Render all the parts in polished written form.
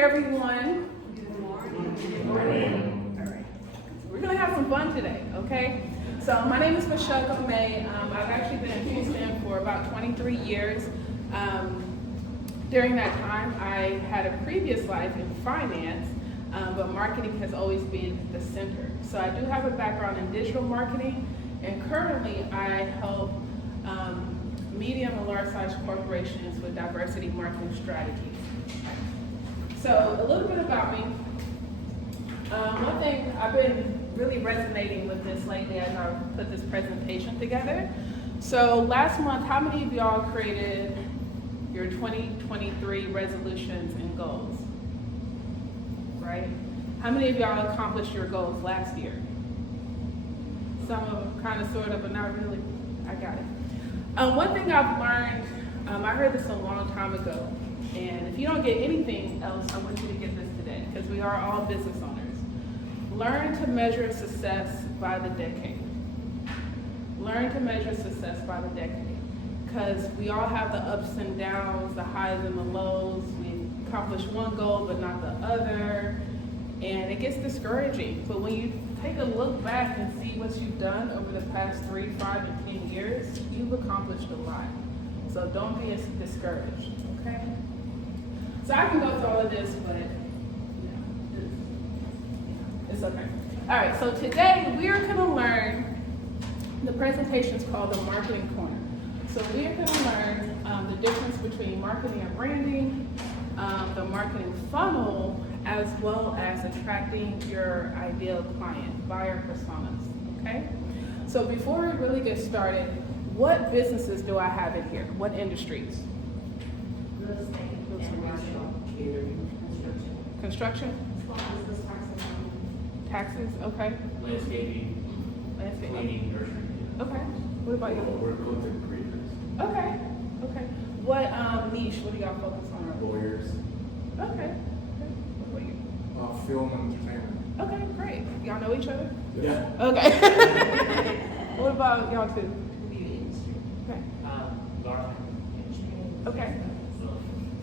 everyone. Good morning. Good morning. All right. We're going to have some fun today, okay? So my name is Michelle Gomez. I've actually been in Houston for about 23 years. During that time, I had a previous life in finance, but marketing has always been the center. So I do have a background in digital marketing, and currently I help medium and large-sized corporations with diversity marketing strategies. So a little bit about me. One thing, I've been really resonating with this lately as I put this presentation together. So last month, how many of y'all created your 2023 resolutions and goals? Right? How many of y'all accomplished your goals last year? Some of them kind of, sort of, but not really. I got it. One thing I've learned, I heard this a long time ago, and if you don't get anything else, I want you to get this today, because we are all business owners. Learn to measure success by the decade. Learn to measure success by the decade, because we all have the ups and downs, the highs and the lows. We accomplish one goal but not the other, and it gets discouraging. But when you take a look back and see what you've done over the past 3, 5, and 10 years, you've accomplished a lot. So don't be as discouraged, okay? So I can go through all of this, but it's okay. All right, so today we're gonna learn, the presentation's called the Marketing Corner. So we're gonna learn the difference between marketing and branding, the marketing funnel, as well as attracting your ideal client, buyer personas, okay? So before we really get started, what businesses do I have in here? What industries? Real estate, commercial, catering, Construction? business, Taxes, okay. Landscaping, cleaning, nursery. Okay. What about you? We're content creators. Okay. Okay. What niche? What do y'all focus on? Lawyers. Okay. What about you? Film and entertainment. Okay, great. Y'all know each other? Yeah. Okay. What about y'all two? beauty industry, Okay. Garden. Okay.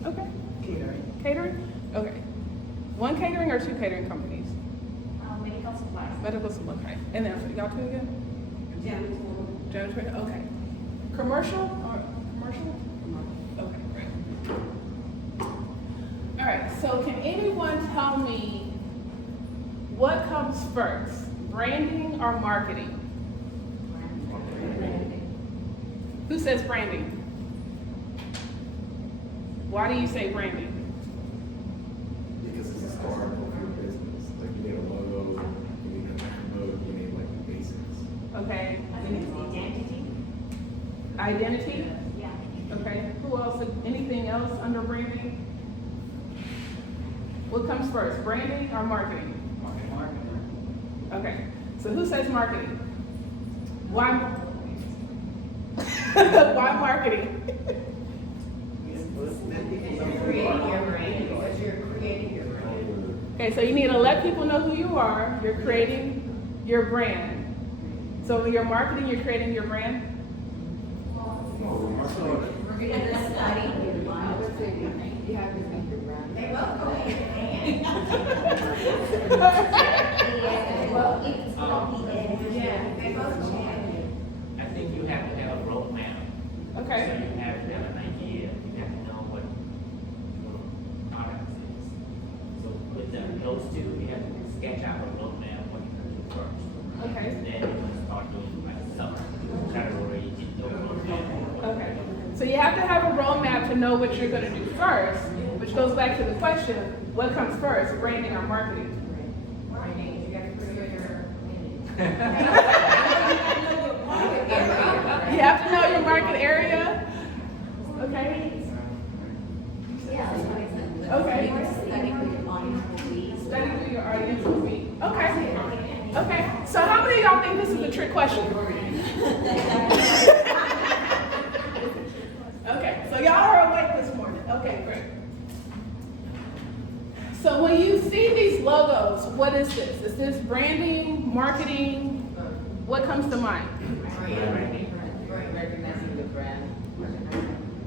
Okay. catering, Catering? Okay. One catering or two catering companies? medical supplies, Medical supply. Okay. And then y'all two again? janitorial, Janitor. Okay. Commercial or commercial? Okay, great. All right, so can anyone tell me what comes first, branding or marketing? Who says branding? Why do you say branding? Because it's the start of your business. Like you need a logo, you need a brand logo, you need like the basics. Okay. I think it's identity. Identity? Yeah. Okay. Who else? Anything else under branding? What comes first, branding or marketing? Marketing. Okay. So who says marketing? Why? Why marketing? Because you're creating your brand, because you're creating your brand. Okay, so you need to let people know who you are. You're creating your brand. So when you're marketing, you're creating your brand? We're going to study. You have to make your brand. They both go hand in hand. Well, it's Yeah, they both change. I think you have to have a roadmap. So Okay. you have to have an idea, you have to know what your product is. So with those two, you have to sketch out a roadmap, what you're gonna do first. Okay. Then you're gonna start doing like sub-category, in the roadmap. Okay. So you have to have a roadmap to know what you're going to do first, which goes back to the question, what comes first, branding or marketing? Branding, you got to create your You have to know your market area. Okay. Yeah, that's what it said. Okay. Study who your audience will be. Study who your audience will be. Okay. Okay. So how many of y'all think this is a trick question? Okay. So y'all are awake this morning. Okay, great. So when you see these logos, what is this? Is this branding, marketing? What comes to mind? recognizing the brand.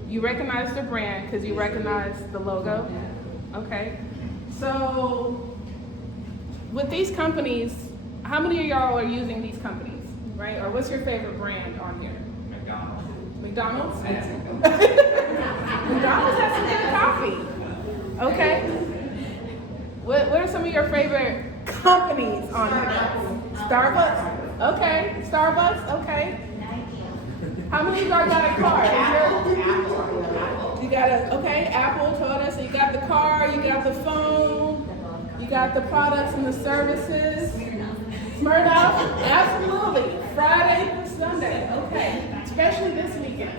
You recognize the brand because you recognize the logo? Okay. So with these companies, how many of y'all are using these companies, right? Or what's your favorite brand on here? McDonald's. McDonald's? McDonald's has some good coffee. Okay. What are some of your favorite companies on here? Starbucks? Okay. Starbucks? Okay. How many of y'all got a car? You got Apple, Toyota, so you got the car, you got the phone, you got the products and the services. Smirnoff? Absolutely. Friday to Sunday. Okay. Especially this weekend.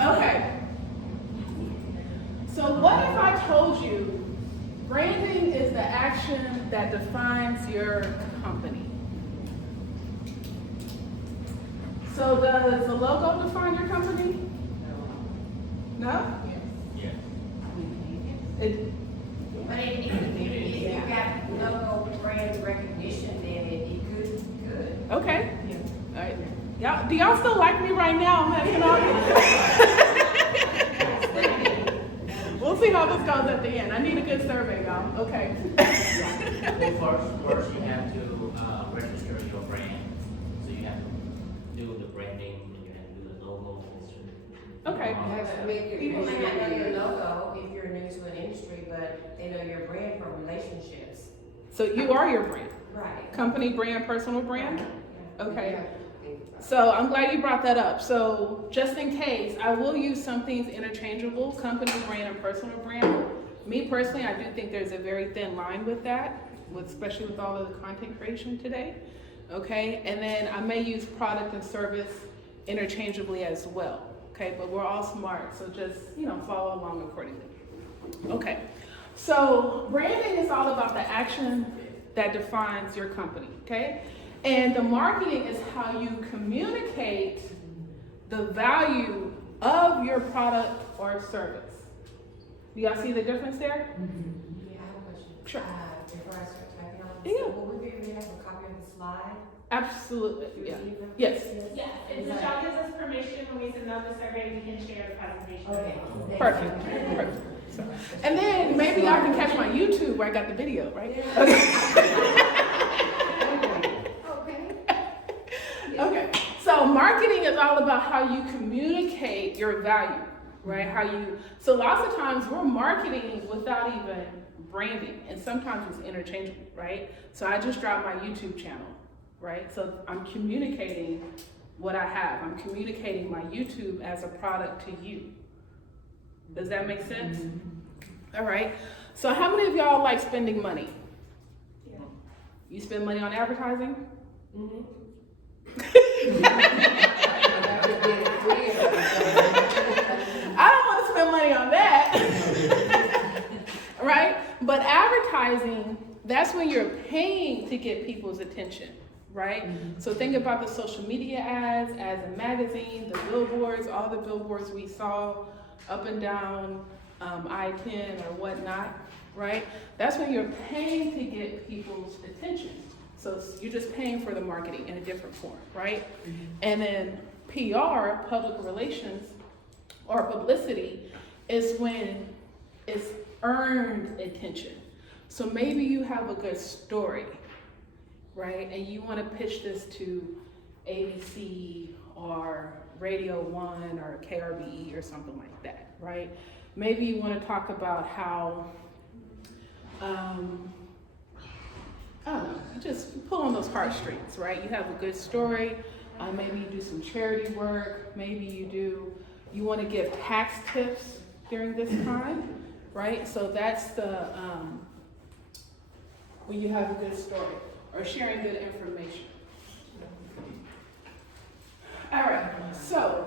Okay. So what if I told you branding is the action that defines your company? So does the logo define your company? No? Yeah. It, But if you got logo brand recognition, then it could. okay. All right. Y'all, do y'all still like me right now? I'm having We'll see how this goes at the end. I need a good survey, y'all. Okay. Well, first you have to register your brand. So you have to do the branding, and you have to do the logo. Okay. People may not know your logo if you're new to an industry, but they know your brand from relationships. So you are your brand. Right. Company brand, personal brand? Yeah. Okay. So I'm glad you brought that up. So just in case, I will use some things interchangeable, company brand and personal brand. Me personally, I do think there's a very thin line with that, especially with all of the content creation today. Okay, and then I may use product and service interchangeably as well. Okay, but we're all smart, so just, follow along accordingly. Okay, so branding is all about the action that defines your company, okay? And the marketing is how you communicate the value of your product or service. Do y'all see the difference there? Yeah, I have a question. Sure. Before I start typing on Yeah. this, will we be able to have a copy of the slide? Absolutely, yeah. Receive them? Yes. Yes, if Michelle gives us permission when we send out the survey, we can share the presentation. Okay. Perfect. Perfect. So, and then maybe y'all can catch my YouTube where I got the video, right? Okay. So marketing is all about how you communicate your value, right? So lots of times we're marketing without even branding, and sometimes it's interchangeable, right? So I just dropped my YouTube channel, right? So I'm communicating what I have. I'm communicating my YouTube as a product to you. Does that make sense? Mm-hmm. All right. So how many of y'all like spending money? Yeah. You spend money on advertising? Mm-hmm. I don't want to spend money on that. Right? But advertising, that's when you're paying to get people's attention, right? Mm-hmm. So think about the social media ads in magazine, the billboards, all the billboards we saw up and down I-10 or whatnot, right? That's when you're paying to get people's attention. So you're just paying for the marketing in a different form, right? Mm-hmm. And then PR, public relations, or publicity, is when it's earned attention. So maybe you have a good story, right? And you want to pitch this to ABC or Radio 1 or KRBE or something like that, right? Maybe you want to talk about how, I don't know, you just pull on those heartstrings, right? You have a good story. Maybe you do some charity work. Maybe you want to give tax tips during this time, right? So that's the, when you have a good story or sharing good information. All right, so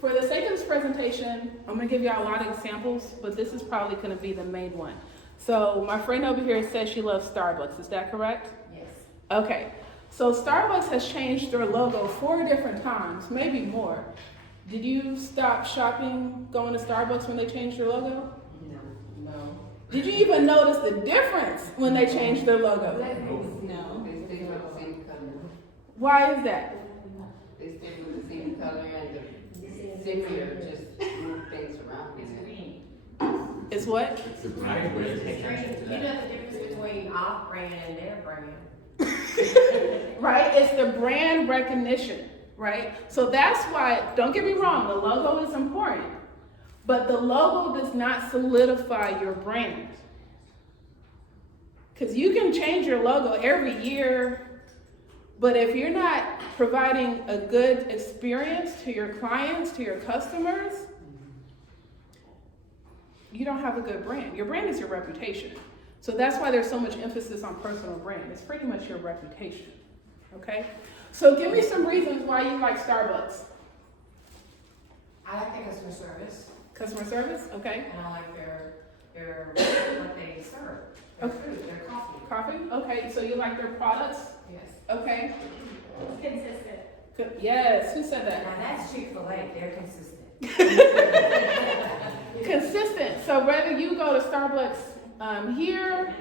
for the sake of this presentation, I'm gonna give y'all a lot of examples, but this is probably gonna be the main one. So my friend over here says she loves Starbucks, is that correct? Yes. Okay, so Starbucks has changed their logo 4 different times, maybe more. Did you stop shopping, going to Starbucks when they changed their logo? No. Did you even notice the difference when they changed their logo? No. They stick with the same color. Why is that? They stick with the same color and the zipper just move things around. It's green. It's Is what? It's the I brand agree. awareness. Take attention to You that. know the difference between off brand and their brand. Right? It's the brand recognition, right? So that's why, don't get me wrong, the logo is important, but the logo does not solidify your brand. Because you can change your logo every year, but if you're not providing a good experience to your clients, to your customers, you don't have a good brand. Your brand is your reputation. So that's why there's so much emphasis on personal brand. It's pretty much your reputation. Okay? So give me some reasons why you like Starbucks. I like their customer service, Customer service? Okay. and I like their what they serve, their Okay. food, their coffee. Coffee? Okay. So you like their products? Yes. Okay. Consistent. Good. Yes. Who said Now that? that's Chick-fil-A, they're consistent. Consistent. So whether you go to Starbucks here,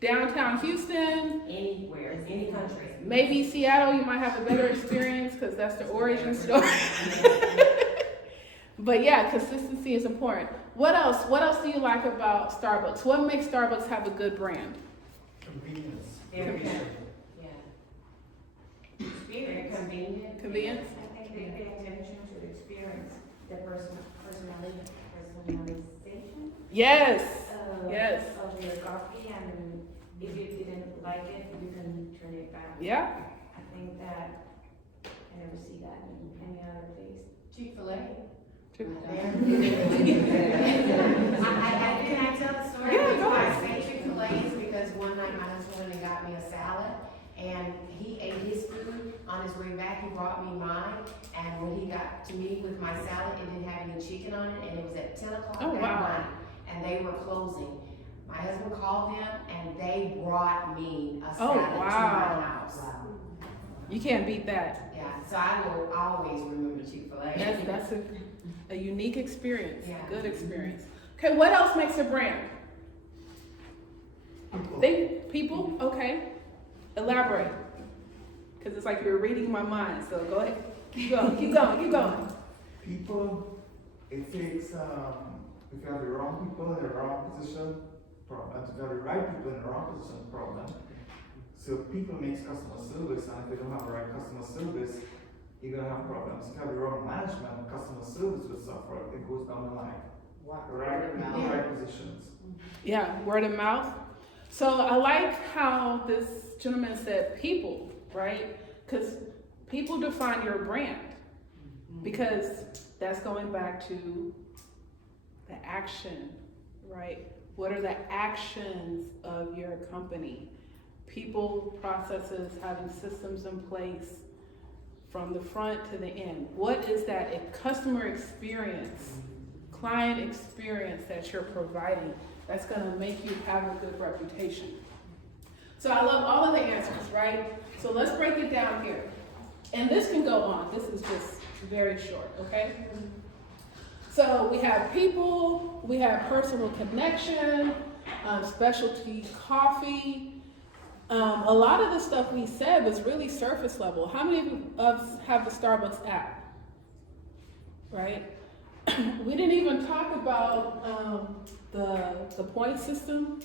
downtown Houston, Anywhere, in any country. maybe Seattle, you might have a better experience because that's the origin story. But yeah, consistency is important. What else? What else do you like about Starbucks? What makes Starbucks have a good brand? Convenience. They're, Okay. yeah. They're convenient. Convenience? I think they pay attention to the experience, the personalization. Yes. of- Yes. Of your coffee, and if you didn't like it, you can turn it back. Yeah. I think that, I never see that in any other place. Chick-fil-A. Chick- Can I tell the story? Yeah, The reason go why ahead. I say Chick-fil-A is because one night my husband went and got me a salad, and he ate his food. On his way back, he brought me mine, and when he got to me with my salad, it didn't have any chicken on it, and it was at 10 o'clock Oh, that wow. night, and they were closing. My husband called them, and they brought me a Oh, salad to wow. my house. You can't beat that. Yeah, so I will always remember Chick-fil-A. That's a unique experience. Yeah. Good experience. Okay, what else makes a brand? People? Okay. Elaborate. Because it's like you're reading my mind. So go ahead. Keep going. Keep going. Keep going. People, it takes, if you have the wrong people in the wrong position, problem. If you have the right people in the wrong position, problem. So people makes customer service, and if you don't have the right customer service, you're gonna have problems. If you have the wrong management, customer service will suffer. It goes down the line. Right positions. Yeah, word of mouth. So I like how this gentleman said people, right? Because people define your brand. Because that's going back to the action, right? What are the actions of your company? People, processes, having systems in place from the front to the end. What is that a customer experience, client experience that you're providing that's gonna make you have a good reputation? So I love all of the answers, right? So let's break it down here. And this can go on. This is just very short, okay? So we have people, we have personal connection, specialty coffee. A lot of the stuff we said was really surface level. How many of us have the Starbucks app? Right? We didn't even talk about the point system,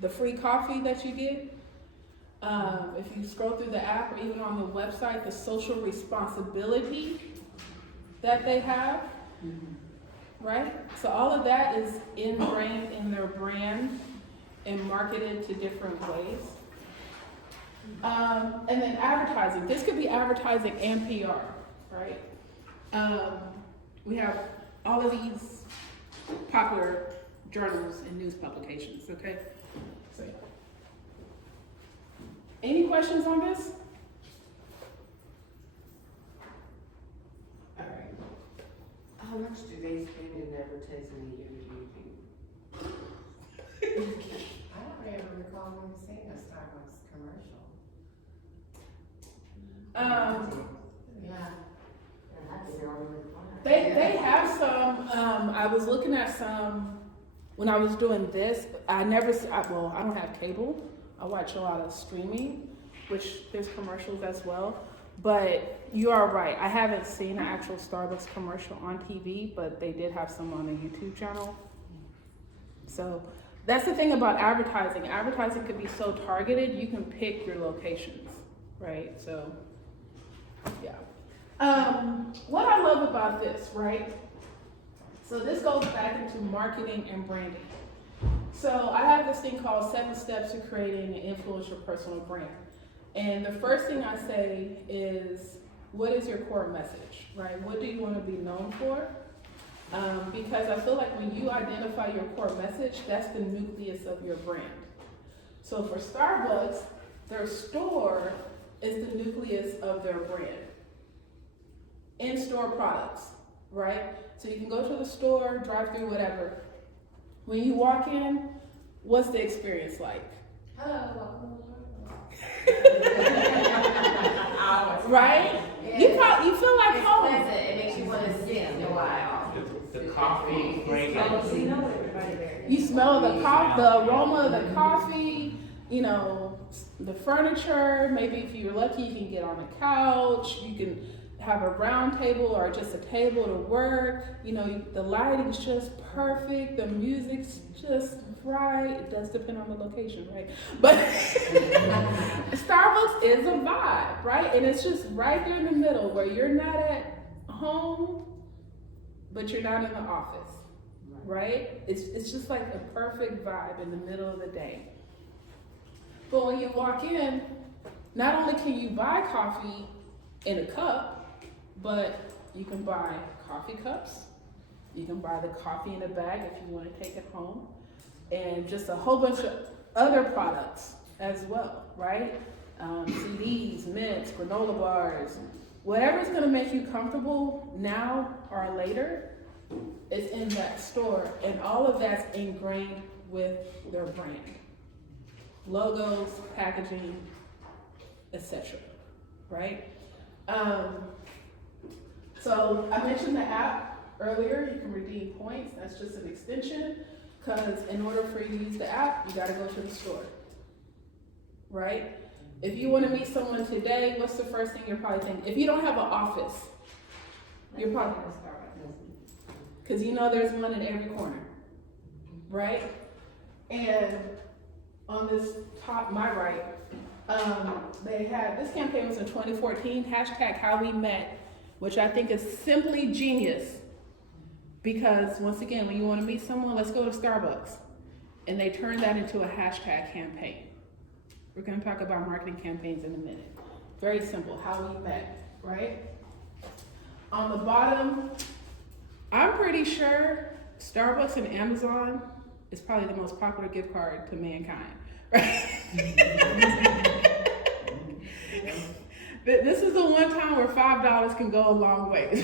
the free coffee that you get. If you scroll through the app or even on the website, the social responsibility that they have, right? So all of that is ingrained in their brand and marketed to different ways. And then advertising. This could be advertising and PR, right? We have all of these popular journals and news publications, okay? So, any questions on this? All right. How much do they spend in advertising a year, do you think? I don't ever recall them seeing a Starbucks commercial. Yeah. They have some, I was looking at some, when I was doing this, I don't have cable. I watch a lot of streaming, which there's commercials as well. But you are right, I haven't seen an actual Starbucks commercial on TV, but they did have some on the YouTube channel. So that's the thing about advertising. Advertising could be so targeted, you can pick your locations, right? So, yeah. What I love about this, right? So this goes back into marketing and branding. So I have this thing called 7 Steps to Creating an Influential Personal Brand. And the first thing I say is, what is your core message, right? What do you want to be known for? Because I feel like when you identify your core message, that's the nucleus of your brand. So for Starbucks, their store is the nucleus of their brand. In-store products, right? So you can go to the store, drive through, whatever. When you walk in, what's the experience like? Hello, welcome. Right? You feel like It's home. pleasant, it makes you want to sit in a while. The coffee, fragrance. You know everybody there. You smell the aroma of the coffee, you know, the furniture. Maybe if you're lucky, you can get on a couch. You can have a round table or just a table to work. You know, the lighting's just perfect. The music's just right. It does depend on the location, right? But Starbucks is a vibe, right? And it's just right there in the middle where you're not at home, but you're not in the office, right? It's just like a perfect vibe in the middle of the day. But when you walk in, not only can you buy coffee in a cup, but you can buy coffee cups. You can buy the coffee in a bag if you want to take it home. And just a whole bunch of other products as well, right? CDs, mints, granola bars, whatever's going to make you comfortable now or later is in that store. And all of that's ingrained with their brand. Logos, packaging, etc. Right? So I mentioned the app earlier. You can redeem points. That's just an extension. Because in order for you to use the app, you got to go to the store. Right? If you want to meet someone today, what's the first thing you're probably thinking? If you don't have an office, you're probably going to Starbucks. Because you know there's one in every corner. Right? And on this top, my right, they had, this campaign was in 2014, #HowWeMet, which I think is simply genius. Because once again, when you want to meet someone, let's go to Starbucks. And they turned that into a hashtag campaign. We're going to talk about marketing campaigns in a minute. Very simple, how we met, right? On the bottom, I'm pretty sure Starbucks and Amazon is probably the most popular gift card to mankind, right? This is the one time where $5 can go a long way.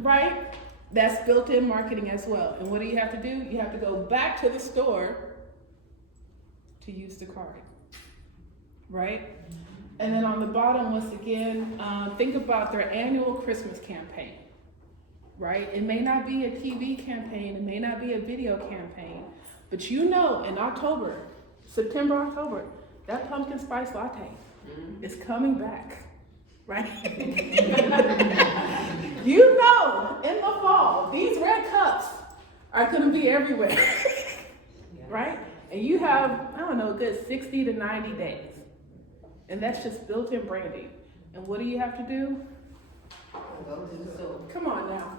Right? That's built-in marketing as well. And what do you have to do? You have to go back to the store to use the card. Right? And then on the bottom, once again, think about their annual Christmas campaign. Right? It may not be a TV campaign, it may not be a video campaign, but you know in October, September, October, that pumpkin spice latte is coming back. Right? You know, in the fall, these red cups are going to be everywhere. Right? And you have, I don't know, a good 60 to 90 days. And that's just built-in branding. And what do you have to do? Go to the store. Come on now.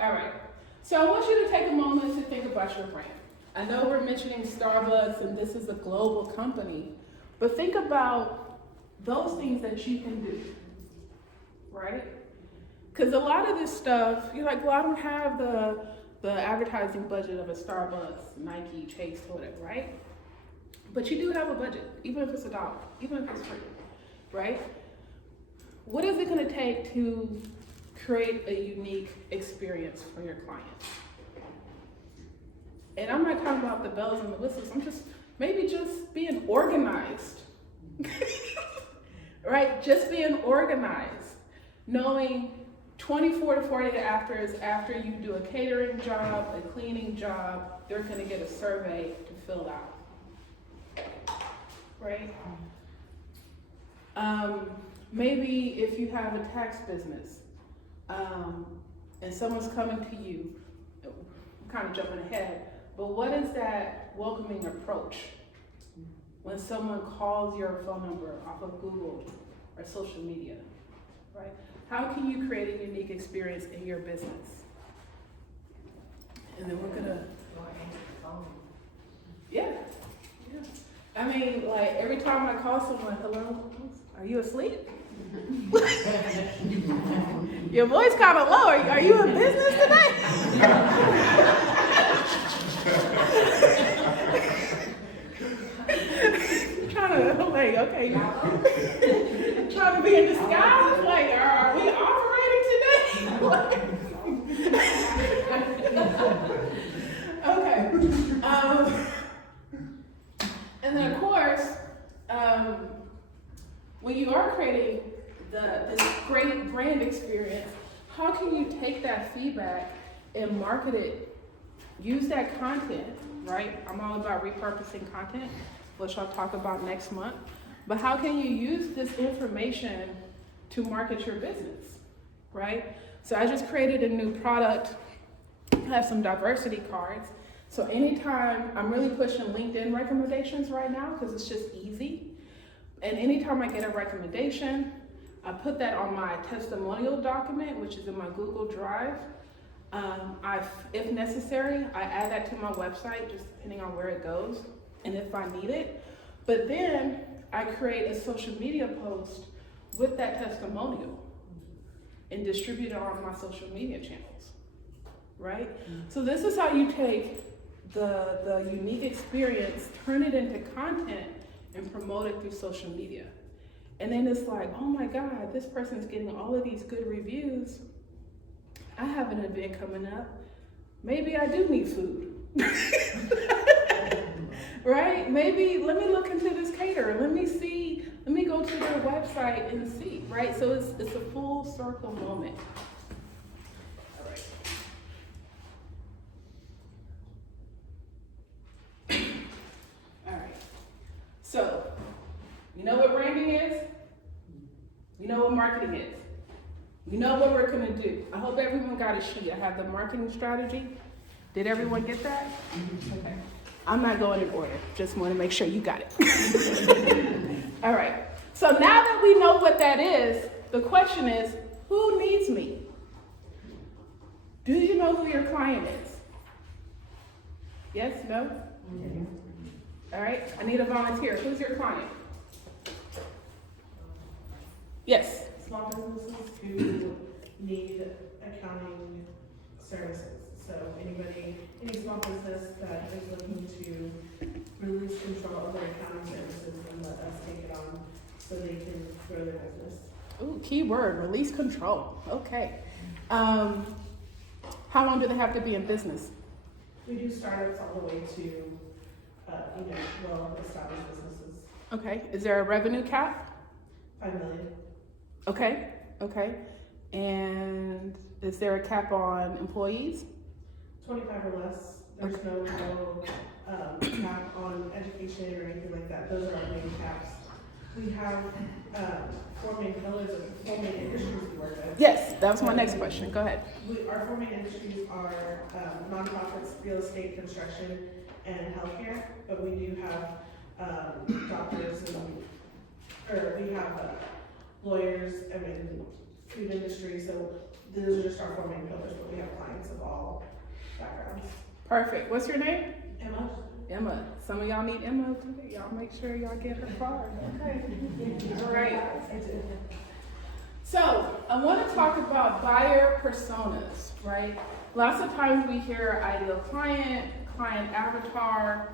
All right. So I want you to take a moment to think about your brand. I know we're mentioning Starbucks and this is a global company, but think about those things that you can do, right? Because a lot of this stuff, you're like, well, I don't have the advertising budget of a Starbucks, Nike, Chase, whatever, right? But you do have a budget, even if it's $1, even if it's free, right? What is it going to take to create a unique experience for your clients? And I'm not talking about the bells and the whistles. I'm just being organized, right? Just being organized, knowing 24 to 48 hours after you do a catering job, a cleaning job, they're going to get a survey to fill out, right? maybe if you have a tax business, and someone's coming to you, I'm kind of jumping ahead, but what is that welcoming approach when someone calls your phone number off of Google or social media, right? How can you create a unique experience in your business? And then we're gonna, Or answer the phone. yeah. I mean, like every time I call someone, hello, are you asleep? Your voice kind of low. Are you in business today? Trying to like, okay, trying to be in disguise. Like, are we operating today? Okay. And then of course, when you are creating this great brand experience, how can you take that feedback and market it? Use that content, right? I'm all about repurposing content, which I'll talk about next month. But how can you use this information to market your business, right? So I just created a new product. I have some diversity cards. So anytime, I'm really pushing LinkedIn recommendations right now because it's just easy. And anytime I get a recommendation, I put that on my testimonial document, which is in my Google Drive. If necessary, I add that to my website, just depending on where it goes, and if I need it. But then I create a social media post with that testimonial and distribute it on my social media channels, right? So this is how you take the unique experience, turn it into content, and promote it through social media. And then it's like, oh my God, this person's getting all of these good reviews. I have an event coming up. Maybe I do need food. Right? Maybe let me look into this caterer. Let me go to their website and see, right? So it's a full circle moment. All right. All right. So, you know what branding is? You know what marketing is? You know what we're gonna do. I hope everyone got a sheet. I have the marketing strategy. Did everyone get that? Okay. I'm not going in order. Just want to make sure you got it. All right. So now that we know what that is, the question is, who needs me? Do you know who your client is? Yes? No? All right. I need a volunteer. Who's your client? Yes. Small businesses who need accounting services. So any small business that is looking to release control of their accounting services and let us take it on so they can grow their business. Ooh, key word, release control. Okay. How long do they have to be in business? We do startups all the way to, well-established businesses. Okay. Is there a revenue cap? 5 million. Okay. And is there a cap on employees? 25 or less. There's no cap on education or anything like that. Those are our main caps. We have 4 main pillars of 4 main industries we work with. Yes, that was my next question. Go ahead. Our 4 main industries are nonprofits, real estate, construction, and healthcare. But we do have doctors we have lawyers, food industry. So those are just our 4 main pillars, but we have clients of all backgrounds. Perfect. What's your name? Emma? Emma. Some of y'all need Emma today. Y'all make sure y'all get her card. Okay. All right. So I want to talk about buyer personas, right? Lots of times we hear ideal client avatar.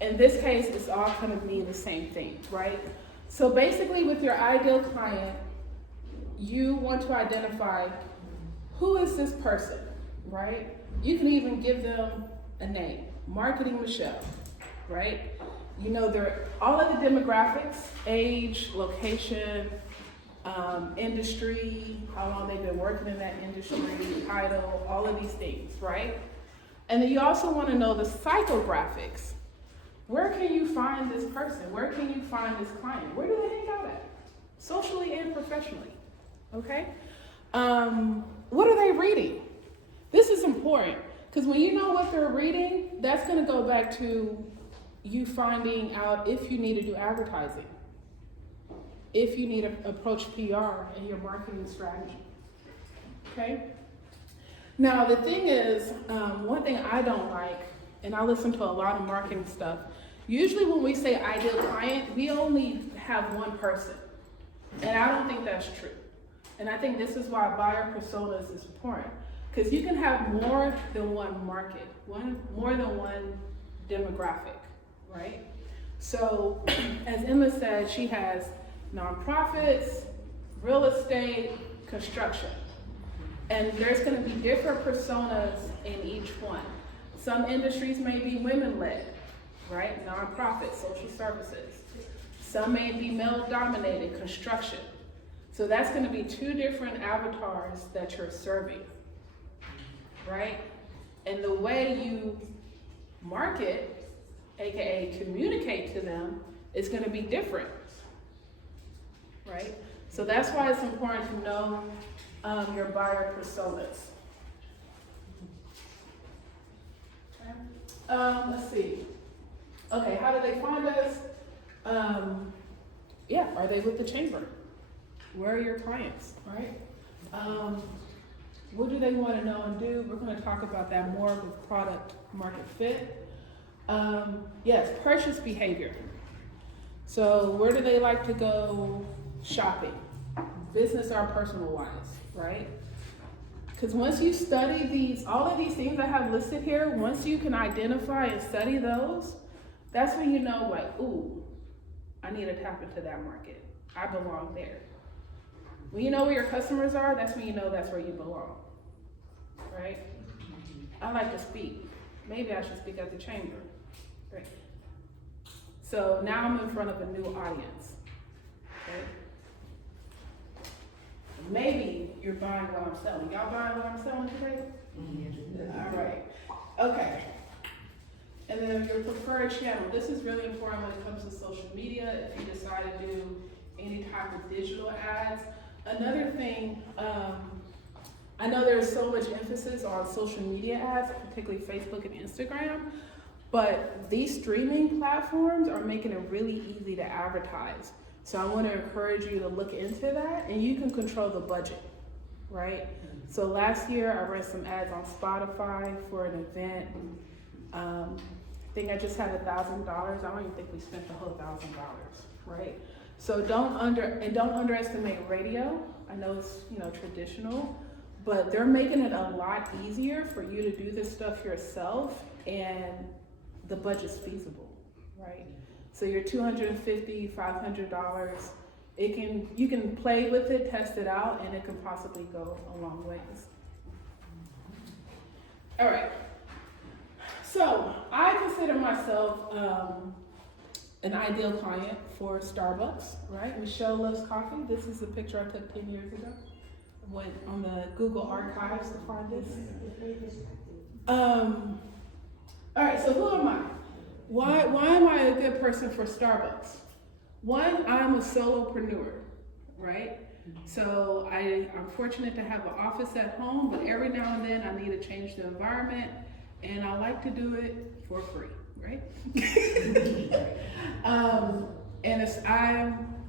In this case, it's all kind of mean the same thing, right? So basically with your ideal client, you want to identify who is this person, right? You can even give them a name, Marketing Michelle, right? You know, they're all of the demographics, age, location, industry, how long they've been working in that industry, title, all of these things, right? And then you also want to know the psychographics. Where can you find this person? Where can you find this client? Where do they hang out at? socially and professionally, okay? What are they reading? This is important, because when you know what they're reading, that's gonna go back to you finding out if you need to do advertising, if you need to approach PR in your marketing strategy, okay? Now, the thing is, one thing I don't like, and I listen to a lot of marketing stuff, usually when we say ideal client, we only have one person. And I don't think that's true. And I think this is why buyer personas is important. Because you can have more than one market, more than one demographic, right? So, as Emma said, she has nonprofits, real estate, construction. And there's gonna be different personas in each one. Some industries may be women-led, right? Nonprofit, social services. Some may be male-dominated, construction. So that's gonna be two different avatars that you're serving, right? And the way you market, AKA communicate to them, is gonna be different, right? So that's why it's important to know your buyer personas. Let's see. Okay, how do they find us? Yeah, are they with the chamber? Where are your clients, right? What do they want to know and do? We're going to talk about that more with product market fit. Yes, purchase behavior. So where do they like to go shopping? Business or personal wise, right? Because once you study all of these things I have listed here, once you can identify and study those, that's when you know, like, ooh, I need to tap into that market. I belong there. When you know where your customers are, that's when you know that's where you belong, right? I like to speak. Maybe I should speak at the chamber, right? So now I'm in front of a new audience, okay? Maybe you're buying what I'm selling. Y'all buying what I'm selling today? All right. Okay. And then your preferred channel. This is really important when it comes to social media, if you decide to do any type of digital ads. Another thing, I know there's so much emphasis on social media ads, particularly Facebook and Instagram, but these streaming platforms are making it really easy to advertise. So I want to encourage you to look into that, and you can control the budget, right? So last year I ran some ads on Spotify for an event. I think I just had $1,000. I don't even think we spent the whole $1,000, right? So don't underestimate radio. I know it's traditional, but they're making it a lot easier for you to do this stuff yourself, and the budget's feasible, right? So your $250, $500, you can play with it, test it out, and it can possibly go a long ways. All right. So I consider myself an ideal client for Starbucks, right? Michelle loves coffee. This is a picture I took 10 years ago. I went on the Google archives to find this. All right, so who am I? Why am I a good person for Starbucks? One, I'm a solopreneur, right? So I'm fortunate to have an office at home, but every now and then I need to change the environment, and I like to do it for free, right?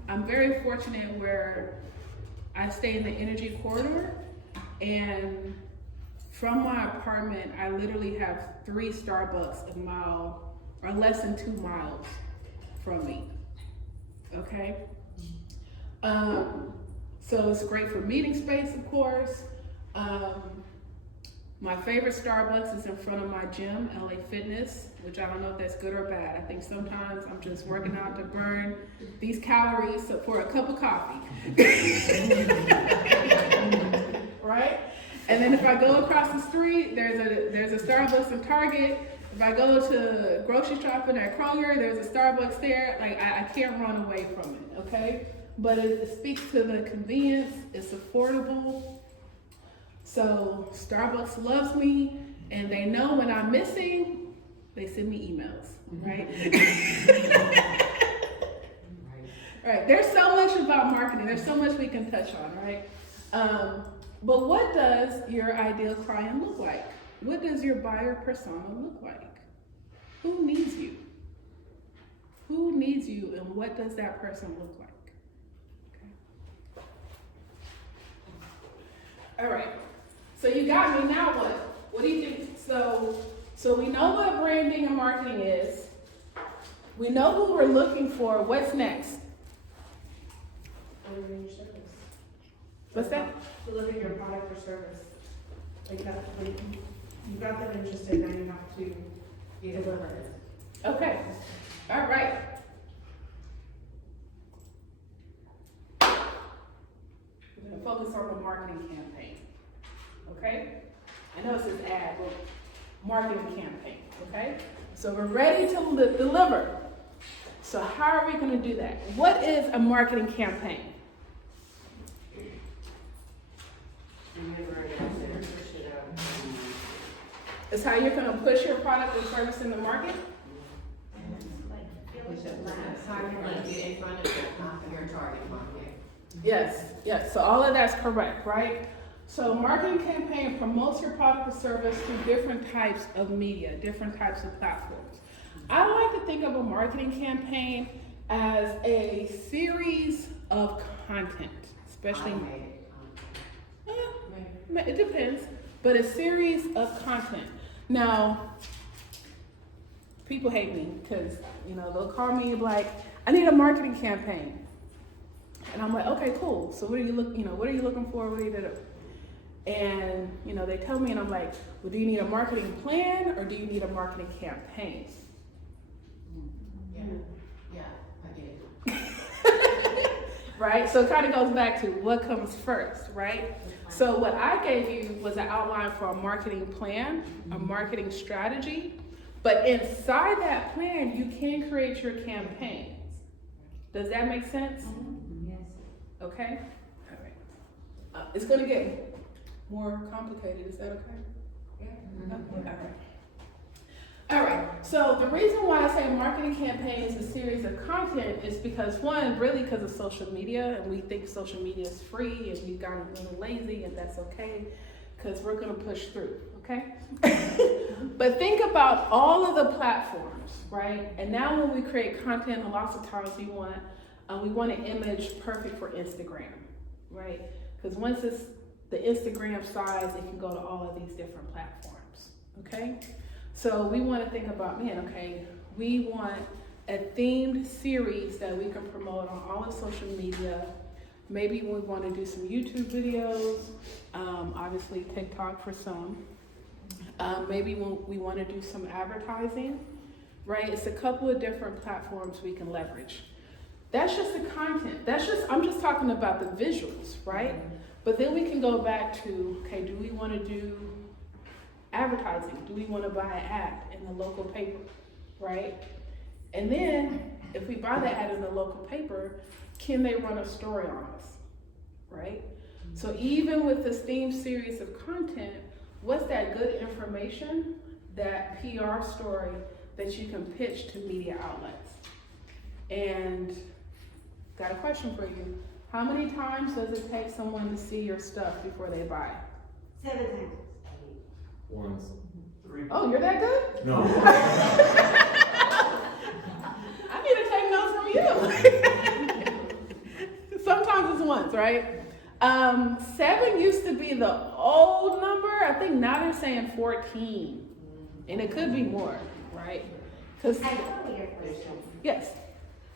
I'm very fortunate where I stay in the energy corridor, and from my apartment, I literally have 3 Starbucks a mile or less than 2 miles from me, okay? So it's great for meeting space, of course. My favorite Starbucks is in front of my gym, LA Fitness, which I don't know if that's good or bad. I think sometimes I'm just working out to burn these calories for a cup of coffee. Right? And then if I go across the street, there's a Starbucks in Target. If I go to grocery shopping at Kroger, there's a Starbucks there. Like, I can't run away from it, okay? But it speaks to the convenience, it's affordable. So Starbucks loves me, and they know when I'm missing, they send me emails, right? Right, there's so much about marketing, there's so much we can touch on, right? But what does your ideal client look like? What does your buyer persona look like? Who needs you? Who needs you, and what does that person look like? Okay. All right, so you got me, now what? What do you think? So we know what branding and marketing is. We know who we're looking for. What's next? Delivering your service. What's that? Delivering your product or service. Like that, like you got them interested, now you have to deliver it. Okay, all right. We're gonna focus on the marketing campaign, okay? I know it says ad, but marketing campaign, okay? So we're ready to deliver. So how are we gonna do that? What is a marketing campaign? Deliver it out there, push it out. It's how you're gonna push your product or service in the market? Push up lines, how you're gonna get in front of your target market. Yes, yes, so all of that's correct, right? So marketing campaign promotes your product or service through different types of media, different types of platforms. I like to think of a marketing campaign as a series of content, especially, it depends, but a series of content. Now, people hate me because, they'll call me like, I need a marketing campaign. And I'm like, okay, cool. So what are you looking for? What are you doing? And, they tell me and I'm like, well, do you need a marketing plan or do you need a marketing campaign? Yeah, I get it. Right? So it kind of goes back to what comes first, right? So what I gave you was an outline for a marketing plan, a marketing strategy, but inside that plan, you can create your campaigns. Does that make sense? Yes. Okay? All right. It's going to get more complicated. Is that okay? Yeah. Okay. All right. So the reason why I say a marketing campaign is a series of content is because one, really because of social media, and we think social media is free, and we've gotten a little lazy, and that's okay, because we're going to push through. Okay. But think about all of the platforms, right? And now when we create content, lots of times we want an image perfect for Instagram, right? Because once it's the Instagram size, it can go to all of these different platforms. Okay. So we want to think about, we want a themed series that we can promote on all of social media. Maybe we want to do some YouTube videos, obviously TikTok for some. Maybe we want to do some advertising, right? It's a couple of different platforms we can leverage. That's just the content. I'm just talking about the visuals, right? But then we can go back to, okay, do we want to do advertising? Do we want to buy an ad in the local paper, right? And then if we buy the ad in the local paper, can they run a story on us, right? So even with this themed series of content, what's that good information, that PR story that you can pitch to media outlets? And got a question for you. How many times does it take someone to see your stuff before they buy? 7 times. Once. 3. Oh, you're that good? No. I need to take notes from you. Sometimes it's once, right? 7 used to be the old number. I think now they're saying 14. And it could be more, right? Because I have a weird question. yes.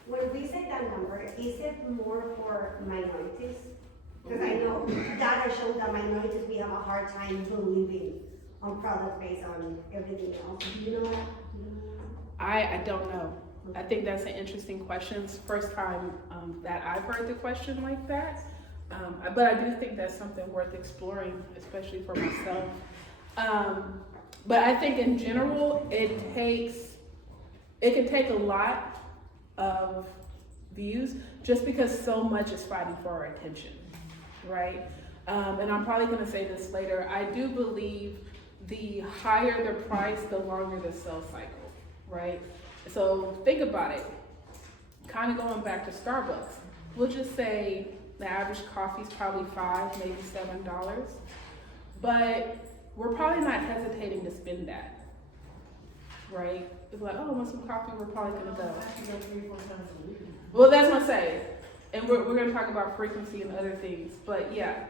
When we say that number, is it more for minorities? Because I know data shows that minorities, we have a hard time believing on product based on everything else. Do you know that? I don't know. I think that's an interesting question. It's the first time that I've heard the question like that. But I do think that's something worth exploring, especially for myself. But I think in general, it can take a lot of views just because so much is fighting for our attention, right? And I'm probably going to say this later. I do believe the higher the price, the longer the sales cycle, right? So think about it. Kind of going back to Starbucks. we'll just say the average coffee is probably $5, maybe $7. But we're probably not hesitating to spend that, right? It's like, oh, I want some coffee, we're probably gonna go. Well, that's what I'm saying. And we're gonna talk about frequency and other things, but yeah.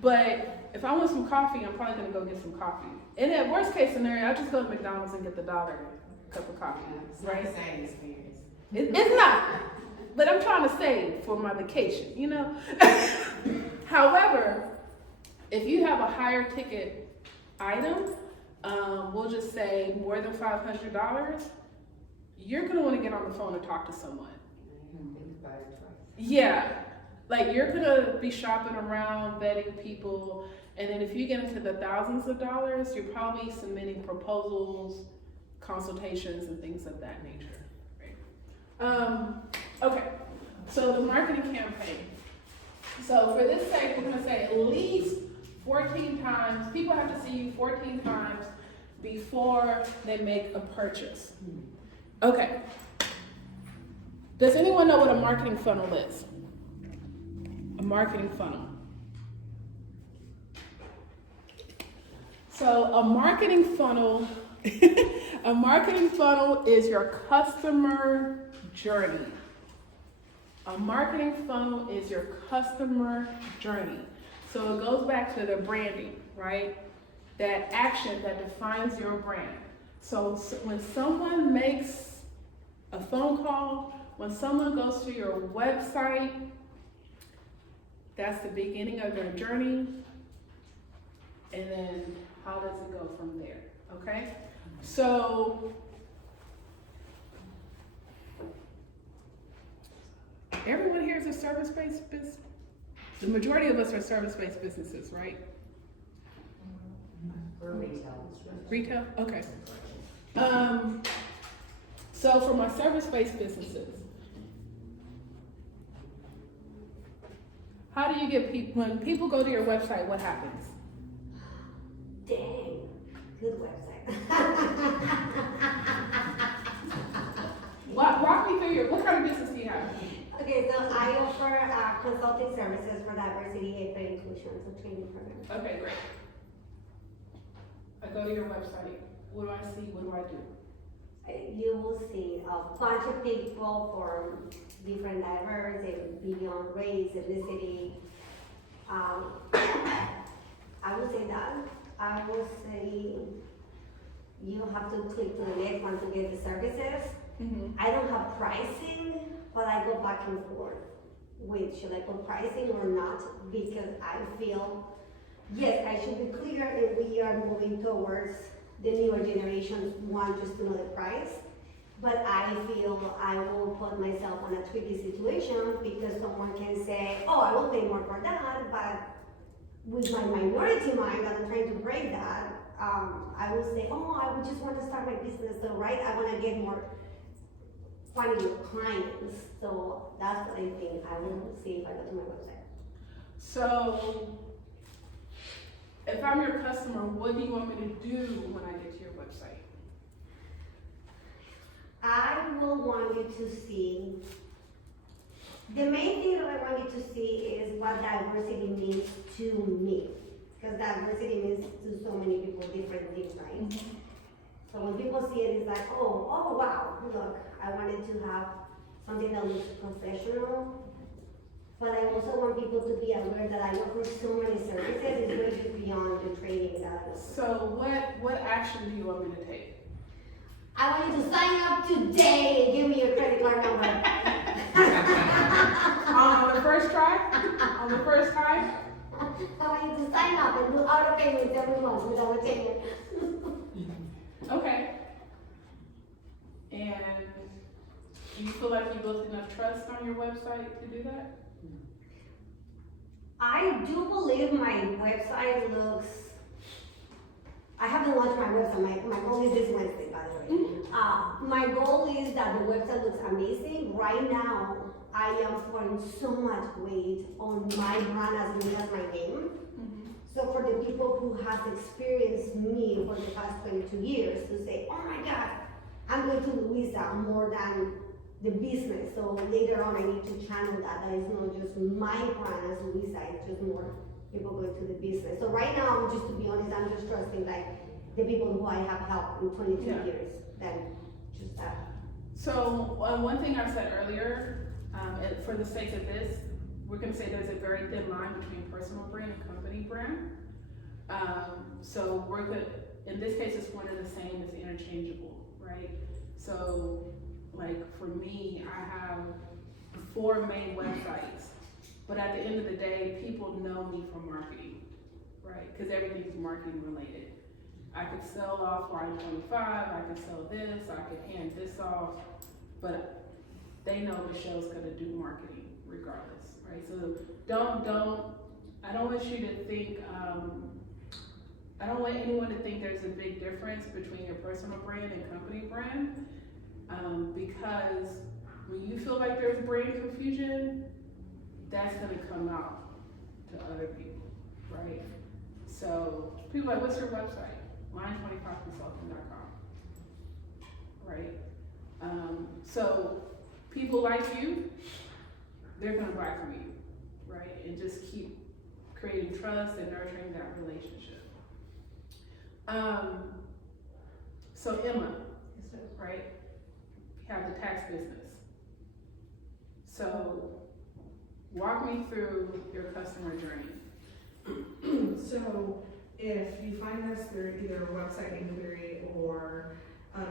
But if I want some coffee, I'm probably gonna go get some coffee. And at worst case scenario, I'll just go to McDonald's and get the $1 cup of coffee, It's not right? the same experience. It's not, but I'm trying to save for my vacation, you know? However, if you have a higher ticket item, we'll just say more than $500, you're gonna wanna get on the phone and talk to someone. Yeah, like you're gonna be shopping around, vetting people, and then if you get into the thousands of dollars, you're probably submitting proposals, consultations, and things of that nature. Right? Okay, so the marketing campaign. So for this sake, we're gonna say at least 14 times, people have to see you 14 times before they make a purchase. Okay. Does anyone know what a marketing funnel is? A marketing funnel. So a marketing funnel, a marketing funnel is your customer journey. A marketing funnel is your customer journey. So it goes back to the branding, right? That action that defines your brand. So when someone makes a phone call, when someone goes to your website, that's the beginning of their journey. And then how does it go from there? Okay? So everyone here is a service-based business. The majority of us are service-based businesses, right? We're retail. Retail? Okay. So for my service-based businesses, how do you get people, when people go to your website, what happens? Dang, good website. Walk me through what kind of business do you have? Okay, so I offer consulting services for diversity, equity, inclusion, so training programs. Okay, great. I go to your website. What do I see? What do I do? You will see a bunch of people from different diverse and beyond race, ethnicity. I would say that. I would say you have to click to the next one to get the services. Mm-hmm. I don't have pricing, but I go back and forth with should I put pricing or not, because I feel, yes, I should be clear if we are moving towards the newer generations want just to know the price, but I feel I will put myself in a tricky situation because someone can say, oh, I will pay more for that, but with my minority mind, I'm trying to break that, I will say, oh, I would just want to start my business, so right, I want to get more quantity of clients, so that's what I think I will see if I go to my website. So, if I'm your customer, what do you want me to do when I get to your website? I will want you to see, the main thing that I want you to see is what diversity means to me. Because diversity means to so many people different things, right? Mm-hmm. So when people see it, it's like, oh wow, look, I wanted to have something that looks professional. But I also want people to be aware that I offer so many services, it's way beyond the training that I offer. So what action do you want me to take? I want you to sign up today and give me your credit card number. On the first try? On the first time? I want you to sign up and do auto payments every month without a payment. Okay. And do you feel like you built enough trust on your website to do that? I do believe my website looks, I haven't launched my website, my goal is this Wednesday, by the way. My goal is that the website looks amazing. Right now, I am putting so much weight on my brand as well as my name. Mm-hmm. So for the people who have experienced me for the past 22 years to say, oh my God, I'm going to Louisa more than the business. So later on, I need to channel that. That is not just my brand as Luisa, it's just more people going to the business. So right now, I'm just, to be honest, I'm just trusting like the people who I have helped in 22 Yeah. years, than just that. So, one thing I said earlier, and for the sake of this, we're gonna say there's a very thin line between personal brand and company brand. So we're good, in this case, it's one and the same, it's interchangeable, right? So, like, for me, I have 4 main websites, but at the end of the day, people know me from marketing, right? Because everything's marketing related. I could sell off line 25, I could sell this, I could hand this off, but they know Michelle's gonna do marketing regardless, right? So I don't want you to think, I don't want anyone to think there's a big difference between your personal brand and company brand, because when you feel like there's brand confusion, that's gonna come out to other people, right? So people are like, what's your website? Line25consulting.com, right? So people like you, they're gonna buy from you, right? And just keep creating trust and nurturing that relationship. So Emma, right? You have the tax business. So walk me through your customer journey. So if you find us through either a website inquiry or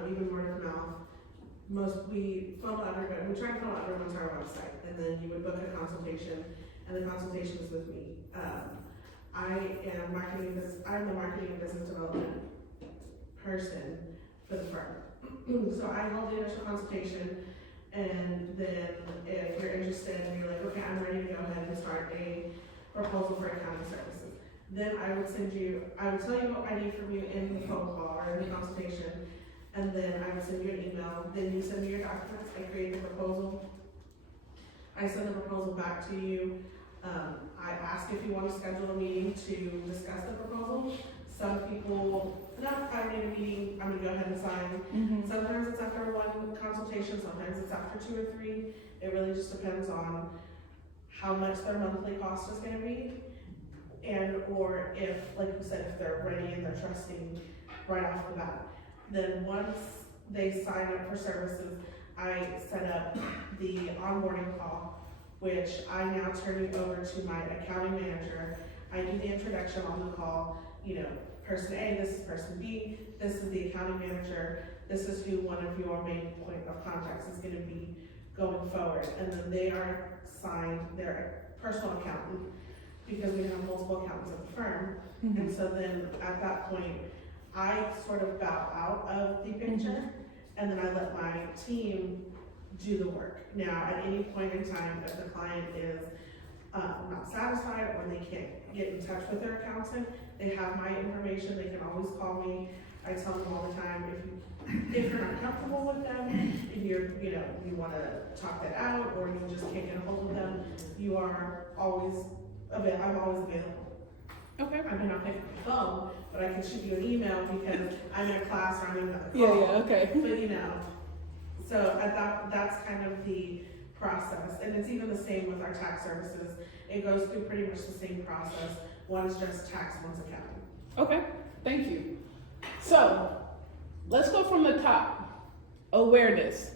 even word of mouth, we try to funnel everyone to our website, and then you would book a consultation, and the consultation is with me. I'm the marketing and business development person for the firm. So I hold the initial consultation, and then if you're interested and you're like, okay, I'm ready to go ahead and start a proposal for accounting services, then I would tell you what I need from you in the phone call or in the consultation, and then I would send you an email, then you send me your documents, I create the proposal, I send the proposal back to you. I ask if you want to schedule a meeting to discuss the proposal. Some people, no, I don't need a meeting, I'm gonna go ahead and sign. Sometimes it's after 1 consultation, sometimes it's after 2 or 3. It really just depends on how much their monthly cost is gonna be. And, or if, like you said, if they're ready and they're trusting right off the bat. Then once they sign up for services, I set up the onboarding call, which I now turn you over to my accounting manager. I do the introduction on the call, person A, this is person B, this is the accounting manager, this is who one of your main point of contacts is gonna be going forward. And then they are assigned their personal accountant, because we have multiple accountants at the firm. And so then at that point, I sort of bow out of the picture, and then I let my team do the work. Now, at any point in time, if the client is not satisfied or they can't get in touch with their accountant, they have my information, they can always call me. I tell them all the time, if you're not comfortable with them, if you wanna talk that out, or you just can't get a hold of them, I'm always available. Okay. I may not pick up the phone, but I can shoot you an email because I'm in a class or I'm in another Yeah, call. okay. But so that's kind of the process. And it's even the same with our tax services. It goes through pretty much the same process. One is just tax, one's accounting. Okay, thank you. So, let's go from the top. Awareness.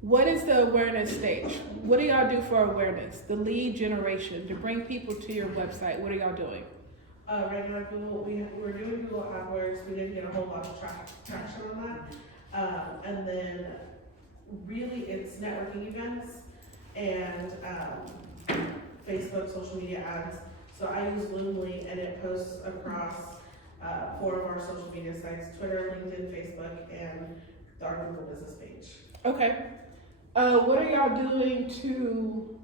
What is the awareness stage? What do y'all do for awareness? The lead generation, to bring people to your website, what are y'all doing? Right now, we're doing Google AdWords. We didn't get a whole lot of traction on that. And then really it's networking events and Facebook social media ads. So I use Loomly, and it posts across 4 of our social media sites: Twitter, LinkedIn, Facebook, and our Google business page. Okay. What are y'all doing to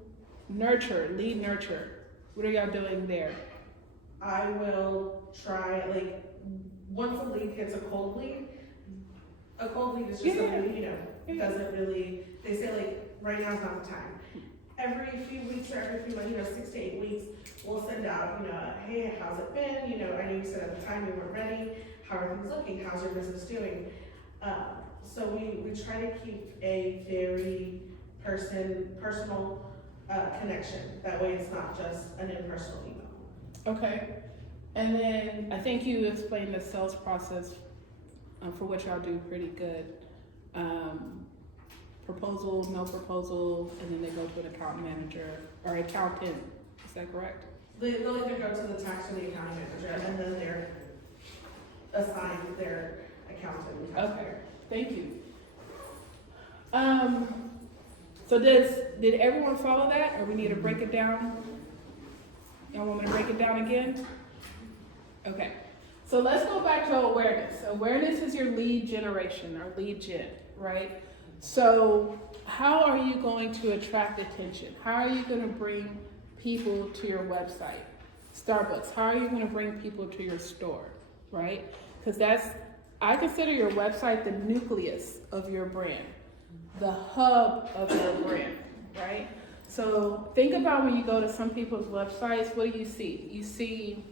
lead nurture? What are y'all doing there? I will try, once a lead gets a cold lead is just something, doesn't really, they say right now is not the time. Every few weeks or every few months, 6 to 8 weeks, we'll send out, hey, how's it been? I know you said at the time you weren't ready. How are things looking? How's your business doing? So we try to keep a very personal connection. That way it's not just an impersonal email. Okay. And then I think you explained the sales process for which y'all do pretty good. Proposal, no proposal, and then they go to an account manager or accountant. Is that correct? They'll either go to the tax or the accounting manager, and then they're assigned their accountant. Okay, thank you. So did everyone follow that, or we need to break it down? Y'all want me to break it down again? Okay, so let's go back to awareness. Awareness is your lead generation or lead gen, right? So how are you going to attract attention? How are you going to bring people to your website? Starbucks, how are you going to bring people to your store, right? Because I consider your website the nucleus of your brand, the hub of your brand, right? So think about when you go to some people's websites, what do you see? You see,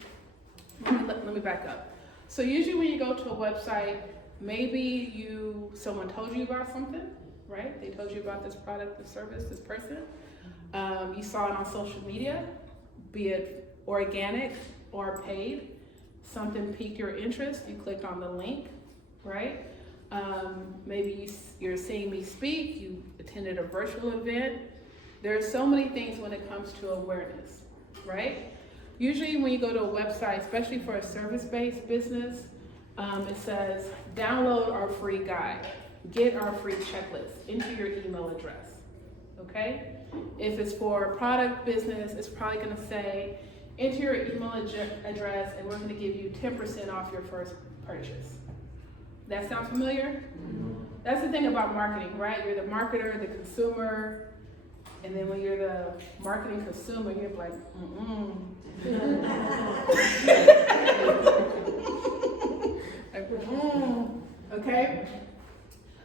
let me back up. So usually when you go to a website, maybe someone told you about something, right? They told you about this product, this service, this person. You saw it on social media, be it organic or paid. Something piqued your interest, you clicked on the link, right? Maybe you're seeing me speak, you attended a virtual event. There are so many things when it comes to awareness, right? Usually when you go to a website, especially for a service-based business, it says, download our free guide, get our free checklist, enter your email address, okay? If it's for a product business, it's probably gonna say, enter your email address and we're gonna give you 10% off your first purchase. That sound familiar? That's the thing about marketing, right? You're the marketer, the consumer, and then when you're the marketing consumer, you're like, okay?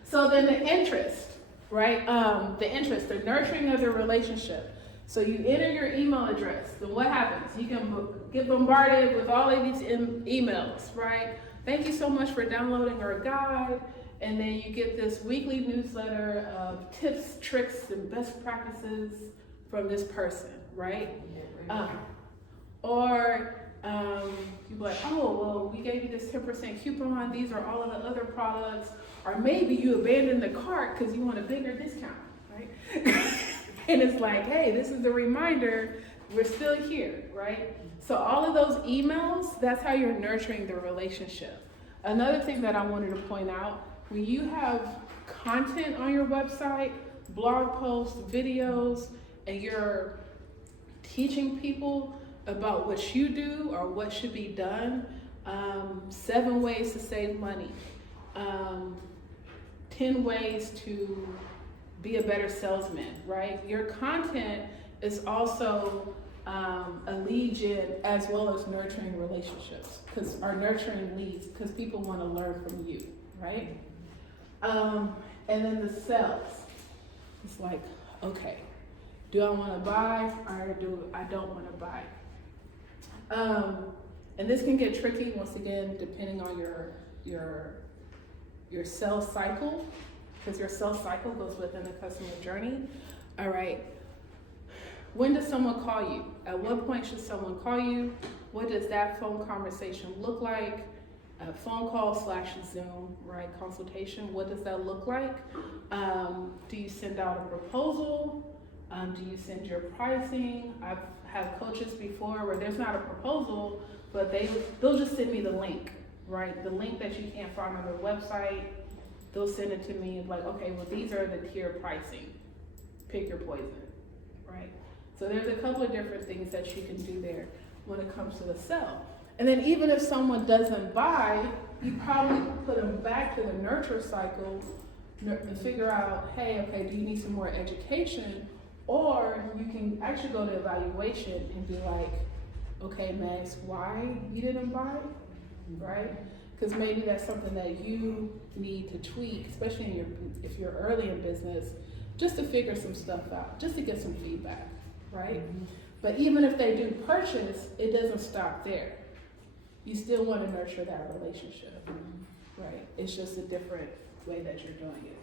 So then the interest, right? The nurturing of the relationship. So you enter your email address, then what happens? You can get bombarded with all of these emails, right? Thank you so much for downloading our guide. And then you get this weekly newsletter of tips, tricks, and best practices from this person, right? Or you're like, oh, well, we gave you this 10% coupon. These are all of the other products. Or maybe you abandoned the cart because you want a bigger discount, right? And it's like, hey, this is a reminder, we're still here, right? So all of those emails, that's how you're nurturing the relationship. Another thing that I wanted to point out, when you have content on your website, blog posts, videos, and you're teaching people about what you do or what should be done, 7 ways to save money, 10 ways to be a better salesman, right? Your content is also a lead gen as well as nurturing relationships, or nurturing leads, because people want to learn from you, right? And then the sales. It's like, okay, do I want to buy or do I don't want to buy? And this can get tricky once again, depending on your sales cycle, because your sales cycle goes within the customer journey. All right. When does someone call you? At what point should someone call you? What does that phone conversation look like? A phone call / Zoom, right? Consultation. What does that look like? Do you send out a proposal? Do you send your pricing? I've had coaches before where there's not a proposal, but they'll just send me the link, right? The link that you can't find on their website. They'll send it to me like, okay, well, these are the tier pricing. Pick your poison, right? So there's a couple of different things that you can do there when it comes to the sell. And then even if someone doesn't buy, you probably put them back to the nurture cycle and figure out, hey, okay, do you need some more education? Or you can actually go to evaluation and be like, okay, Max, why you didn't buy, right? Because maybe that's something that you need to tweak, especially if you're early in business, just to figure some stuff out, just to get some feedback, right? But even if they do purchase, it doesn't stop there. You still want to nurture that relationship, right? It's just a different way that you're doing it.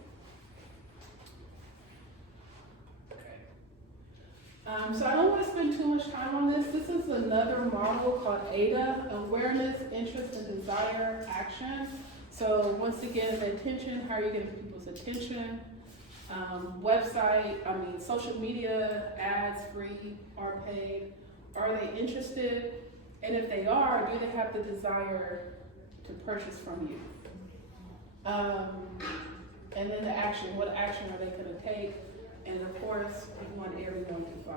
So I don't want to spend too much time on this. This is another model called ADA, Awareness, Interest, and Desire, Action. So once again, the attention, how are you getting people's attention? Social media, ads, free or paid. Are they interested? And if they are, do they have the desire to purchase from you? And then the action, what action are they gonna take? And of course, we want everyone to buy.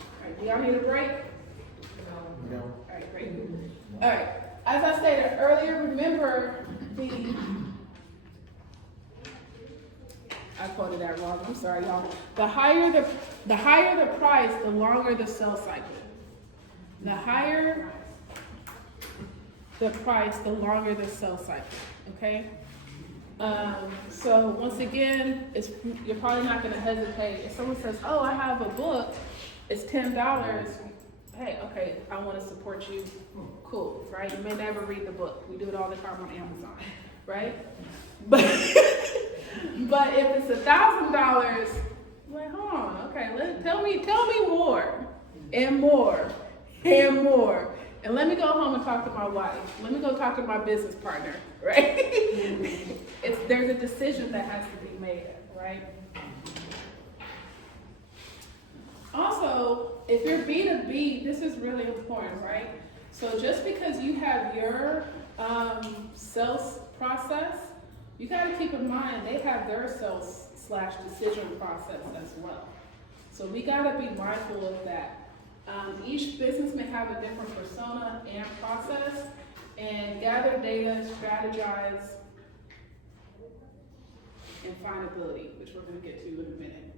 All right, do y'all need a break? No. All right, great. All right, as I stated earlier, remember I quoted that wrong, I'm sorry, y'all. The higher the price, the longer the sales cycle. The higher the price, the longer the sales cycle, okay? So once again, you're probably not gonna hesitate. If someone says, oh, I have a book, it's $10. Hey, okay, I wanna support you, cool, right? You may never read the book. We do it all the time on Amazon, right? But if it's $1,000, like, hold on, okay, tell me more, and more, and more. And let me go home and talk to my wife. Let me go talk to my business partner, right? There's a decision that has to be made, right? Also, if you're B2B, this is really important, right? So just because you have your sales process, you gotta keep in mind they have their sales/decision process as well. So we gotta be mindful of that. Each business may have a different persona and process, and gather data, strategize, and findability, which we're going to get to in a minute.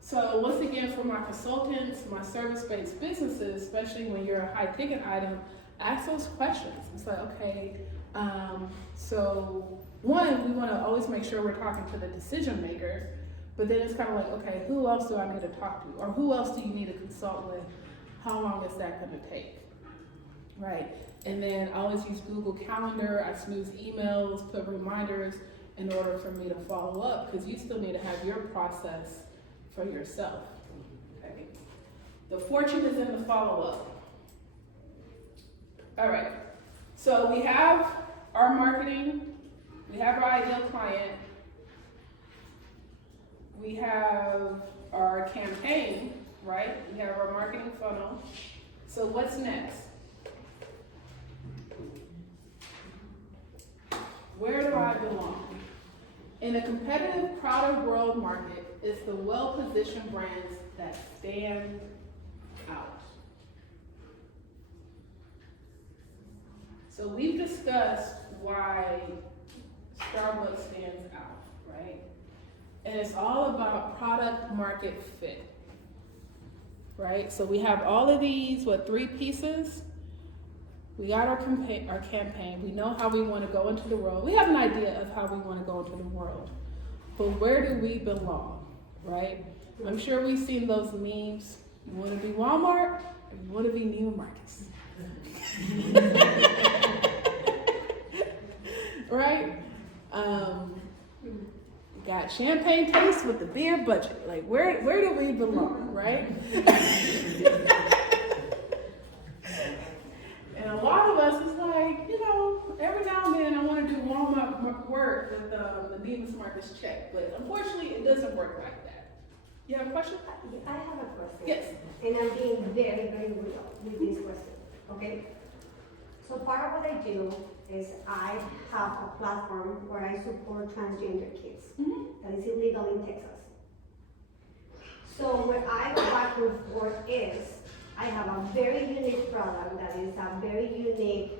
So once again, for my consultants, my service-based businesses, especially when you're a high-ticket item, ask those questions. It's like, okay, so one, we want to always make sure we're talking to the decision maker. But then it's kind of like, okay, who else do I need to talk to? Or who else do you need to consult with? How long is that going to take? Right? And then I always use Google Calendar. I snooze emails, put reminders in order for me to follow up, because you still need to have your process for yourself. Okay? The fortune is in the follow-up. All right. So we have our marketing. We have our ideal client. We have our campaign, right? We have our marketing funnel. So what's next? Where do I belong? In a competitive, crowded world market, it's the well-positioned brands that stand out. So we've discussed why Starbucks stands out, right? And it's all about product market fit, right? So we have all of these, 3 pieces? We got our campaign. We know how we want to go into the world. We have an idea of how we want to go into the world. But where do we belong, right? I'm sure we've seen those memes. You want to be Walmart or you want to be Neiman Marcus? Right? Got champagne taste with the beer budget. Like, where do we belong, right? And a lot of us is like, every now and then I want to do Walmart work with the Neiman Marcus check, but unfortunately it doesn't work like that. You have a question? I have a question. Yes. And I'm being very, very real with this question, okay? So part of what I do is I have a platform where I support transgender kids. That is illegal in Texas. So where I go back and forth is, I have a very unique product that is a very unique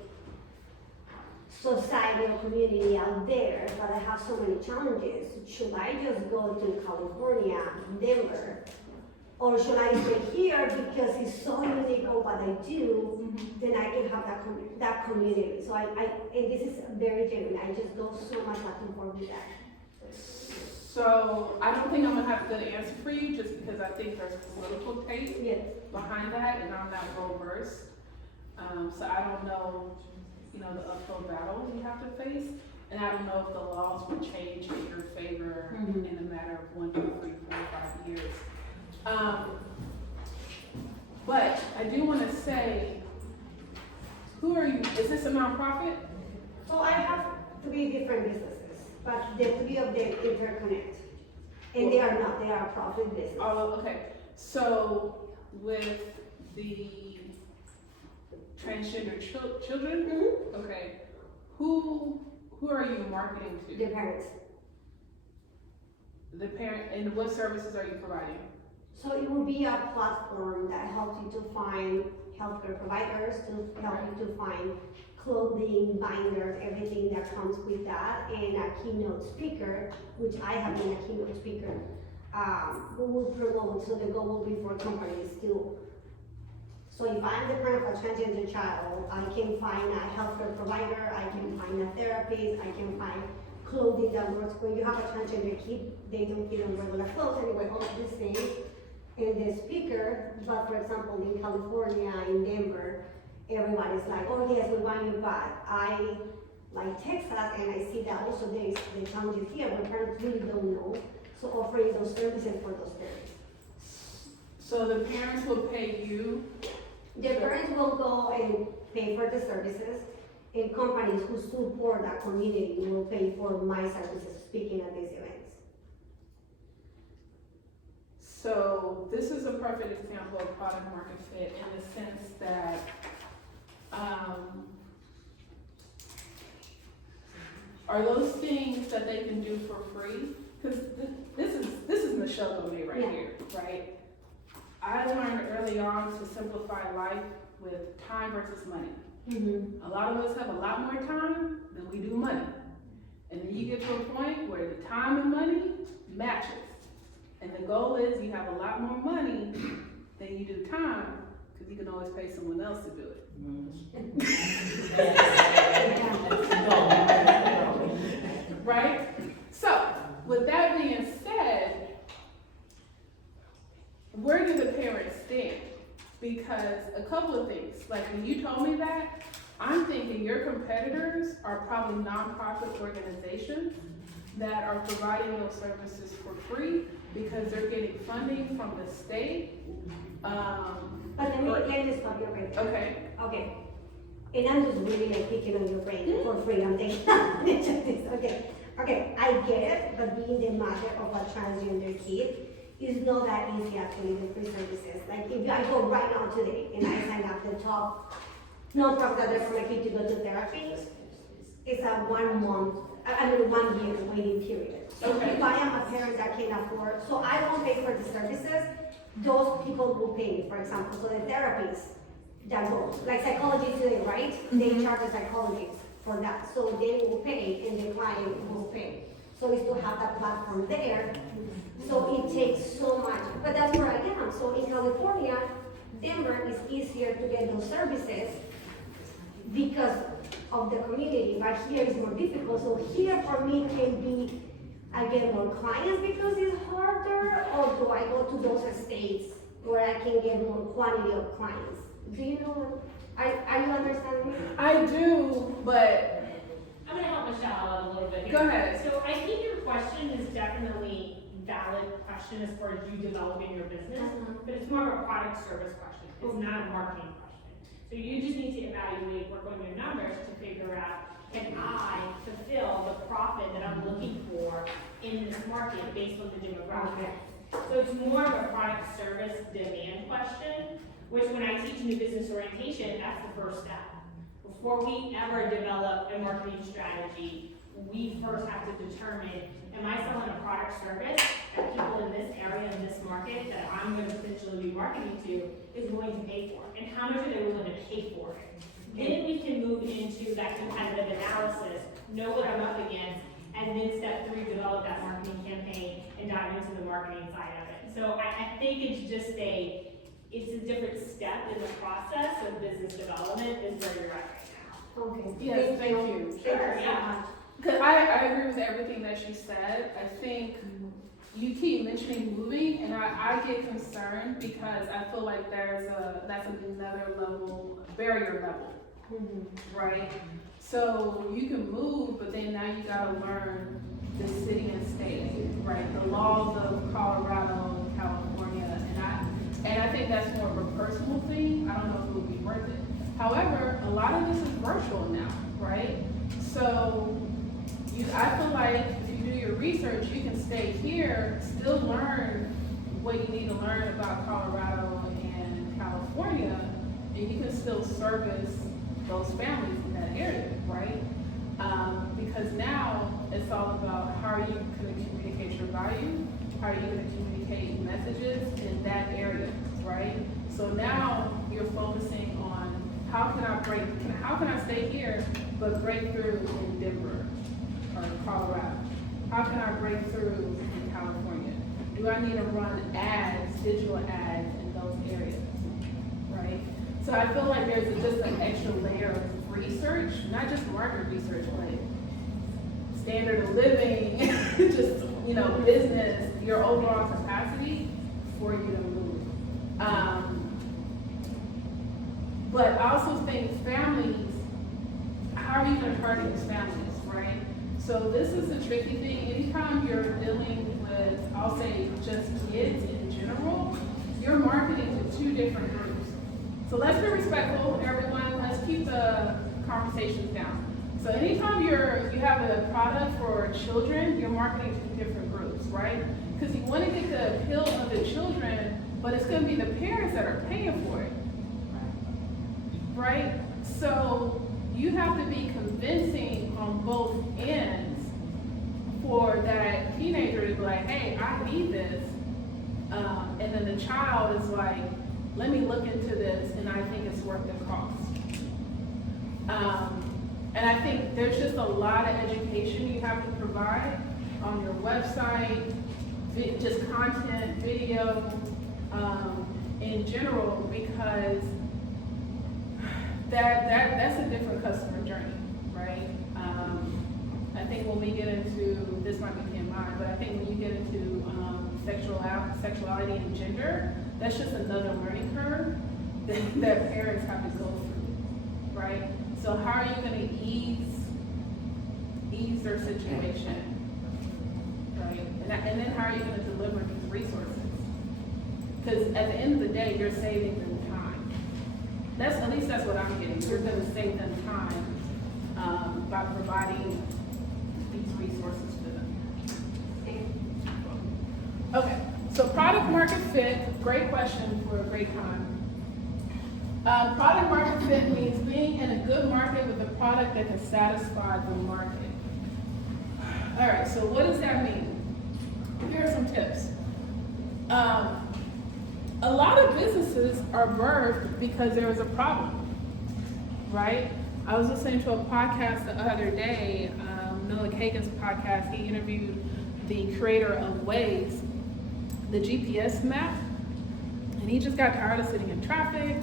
society or community out there, but I have so many challenges. Should I just go to California, Denver, or should I stay here because it's so unique on what I do, then I can have that community. So and this is very genuine. I just go so much back and forth with that. So I don't think I'm gonna have a good answer for you, just because I think there's political tape behind that, and I'm not well versed. So I don't know, the uphill battle we have to face. And I don't know if the laws will change in your favor in a matter of 1, 2, 3, 4, 5 years. But I do want to say, who are you? Is this a nonprofit? So I have 3 different businesses, but the 3 of them interconnect. And they are not, they are profit business. Oh, okay. So with the transgender children, okay, who are you marketing to? The parents. The parent, and what services are you providing? So it will be a platform that helps you to find healthcare providers, to help you to find clothing, binders, everything that comes with that, and a keynote speaker, which I have been a keynote speaker, who will promote, so the goal will be for companies to. So if I'm the parent of a transgender child, I can find a healthcare provider, I can find a therapist, I can find clothing that works. When you have a transgender kid, they don't fit on regular clothes anyway, all of these things. And the speaker, but for example, in California, in Denver, everybody's like, oh yes, we want you back. I like Texas, and I see that also there is the challenges here where parents really don't know. So offering those services for those parents. So the parents will pay you? The parents will go and pay for the services, and companies who support that community will pay for my services speaking at these events. So this is a perfect example of product market fit in the sense that are those things that they can do for free? Because this is Michelle Bonet right here, right? I learned early on to simplify life with time versus money. A lot of us have a lot more time than we do money. And then you get to a point where the time and money matches. And the goal is you have a lot more money than you do time, because you can always pay someone else to do it. Right? So, with that being said, where do the parents stand? Because a couple of things, like when you told me that, I'm thinking your competitors are probably nonprofit organizations that are providing those services for free because they're getting funding from the state. But let me stop you right there. Okay. Okay. And I'm just really like picking on your brain for free. I'm thinking, okay. Okay, I get it, but being the mother of a transgender kid is not that easy actually, the free services. Like if I go right now today and I sign up the top nonprofit that are for my kid to go to therapy, it's a 1 month, 1 year waiting period. So if I am a parent that can afford, so I won't pay for the services, those people will pay me, for example, so the therapists that go, like psychology today, right? They charge the psychologists for that, so they will pay and the client will pay. So it's to have that platform there, so it takes so much, but that's where I am. So in California, Denver is easier to get those services because of the community, but here is more difficult. So here for me can be, I get more clients because it's harder, or do I go to those states where I can get more quantity of clients? Do you know, are you understanding me? I do, but I'm gonna help Michelle out a little bit here. Go ahead. So I think your question is definitely valid question as far as you developing your business, but it's more of a product service question. It's not a marketing question. So you just need to evaluate, work on your numbers to figure out, can I fulfill the profit that I'm looking for in this market based on the demographic? So it's more of a product service demand question, which when I teach new business orientation, that's the first step. Before we ever develop a marketing strategy, we first have to determine, am I selling a product service that people in this area, in this market, that I'm going to potentially be marketing to, is willing to pay for? And how much are they willing to pay for it? Then we can move into that competitive analysis, know what I'm up against, and then step 3, develop that marketing campaign and dive into the marketing side of it. So I think it's just it's a different step in the process of business development is where you're at right now. Okay. yes, thank you. Thank you Sure, so yeah. much. Because I agree with everything that you said. I think you keep mentioning moving, and I get concerned because I feel like that's another level, barrier level right? So you can move, but then now you gotta learn the city and state, right? The laws of Colorado and California, and I think that's more of a personal thing. I don't know if it would be worth it. However, a lot of this is virtual now, right? So I feel like if you do your research, you can stay here, still learn what you need to learn about Colorado and California, and you can still service those families in that area, right? Because now it's all about how are you going to communicate your value, how are you going to communicate messages in that area, right? So now you're focusing on how can I stay here but break through in Denver or Colorado? How can I break through in California? Do I need to run ads, digital ads in those areas, right? So I feel like there's just an extra layer of research, not just market research, like standard of living, just, business, your overall capacity for you to move. But I also think families, how are you gonna target these families, right? So this is a tricky thing. Anytime you're dealing with, I'll say just kids in general, you're marketing to two different groups. So let's be respectful, everyone. Let's keep the conversations down. So anytime you have a product for children, you're marketing to different groups, right? Because you want to get the appeal of the children, but it's going to be the parents that are paying for it, right? So you have to be convincing on both ends for that teenager to be like, hey, I need this. And then the child is like, let me look into this, and I think it's worth the cost. And I think there's just a lot of education you have to provide on your website, just content, video, in general, because that's a different customer journey, right? I think when we get into, this might be TMI, but I think when you get into sexuality and gender, that's just another learning curve that parents have to go through, right? So how are you going to ease their situation, right? And then how are you going to deliver these resources? Because at the end of the day, you're saving them time. At least that's what I'm getting. You're going to save them time by providing these resources to them. Okay, so product market fit, great question for a great time. Product market fit means being in a good market with a product that can satisfy the market. All right, so what does that mean? Here are some tips. A lot of businesses are birthed because there was a problem, right? I was listening to a podcast the other day, Noah Kagan's podcast. He interviewed the creator of Waze, the GPS map, and he just got tired of sitting in traffic,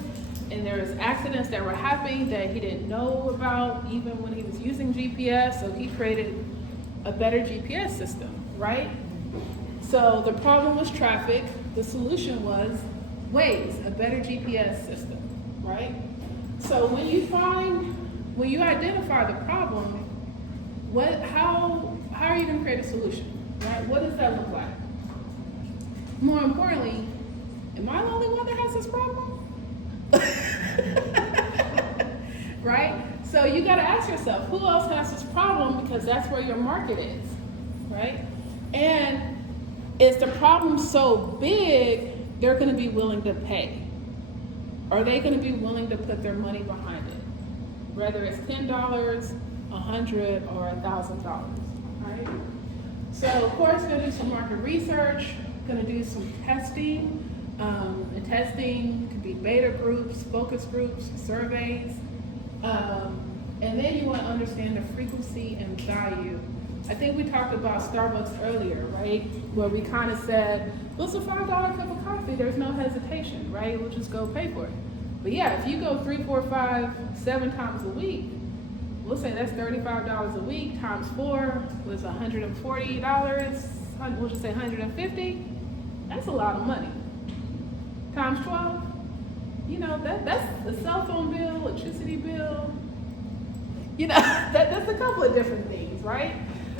and there was accidents that were happening that he didn't know about even when he was using GPS, so he created a better GPS system, right? So the problem was traffic, the solution was Waze, a better GPS system, right? So when you identify the problem, how are you gonna create a solution, right? What does that look like? More importantly, am I the only one that has this problem? Right? So you gotta ask yourself, who else has this problem, because that's where your market is, right? And is the problem so big, they're gonna be willing to pay? Are they gonna be willing to put their money behind it? Whether it's $10, $100, or $1,000, right? So of course, gonna do some market research, gonna do some testing. The testing could be beta groups, focus groups, surveys. And then you want to understand the frequency and value. I think we talked about Starbucks earlier, right? Where we kind of said, well, it's a $5 cup of coffee. There's no hesitation, right? We'll just go pay for it. But yeah, if you go 3, 4, 5, 7 times a week, we'll say that's $35 a week times 4 was $140. We'll just say $150. That's a lot of money. Times 12, You know, that's the cell phone bill, electricity bill. You know, that's a couple of different things, right?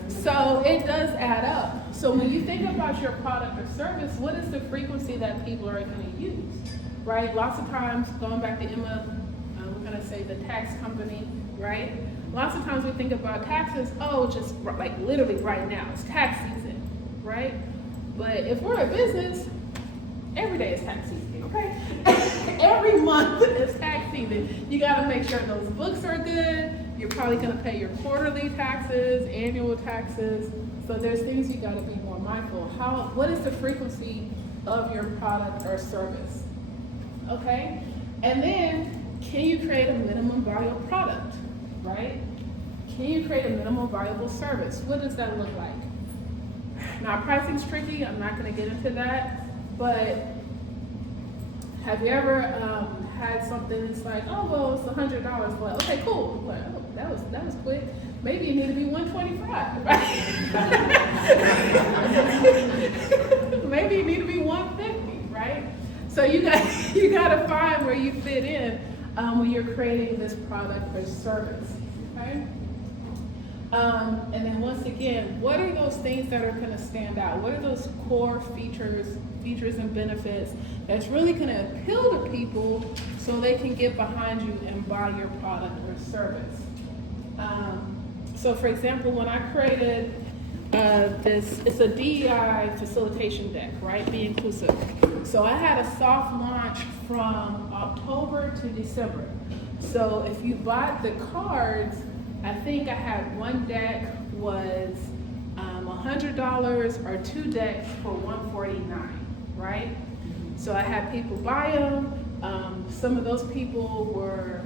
So it does add up. So when you think about your product or service, what is the frequency that people are going to use, right? Lots of times, going back to Emma, we're going to say the tax company, right? Lots of times we think about taxes, oh, just like literally right now, it's tax season, right? But if we're a business, every day is tax season, okay? Every month is tax season. You gotta make sure those books are good. You're probably gonna pay your quarterly taxes, annual taxes. So there's things you gotta be more mindful. What is the frequency of your product or service? Okay? And then, can you create a minimum viable product, right? Can you create a minimum viable service? What does that look like? Now, pricing's tricky. I'm not gonna get into that, but have you ever had something that's like, oh, well, it's $100. Well, okay, cool. Well, oh, that was quick. Maybe it need to be $125, right? Maybe it need to be $150, right? So you got to find where you fit in when you're creating this product or service, okay? And then once again, what are those things that are going to stand out? What are those core features and benefits that's really going to appeal to people so they can get behind you and buy your product or service? So for example, when I created it's a DEI facilitation deck, right? Be inclusive. So I had a soft launch from October to December. So if you bought the cards, I think I had one deck was $100 or two decks for $149, right? So I had people buy them. Some of those people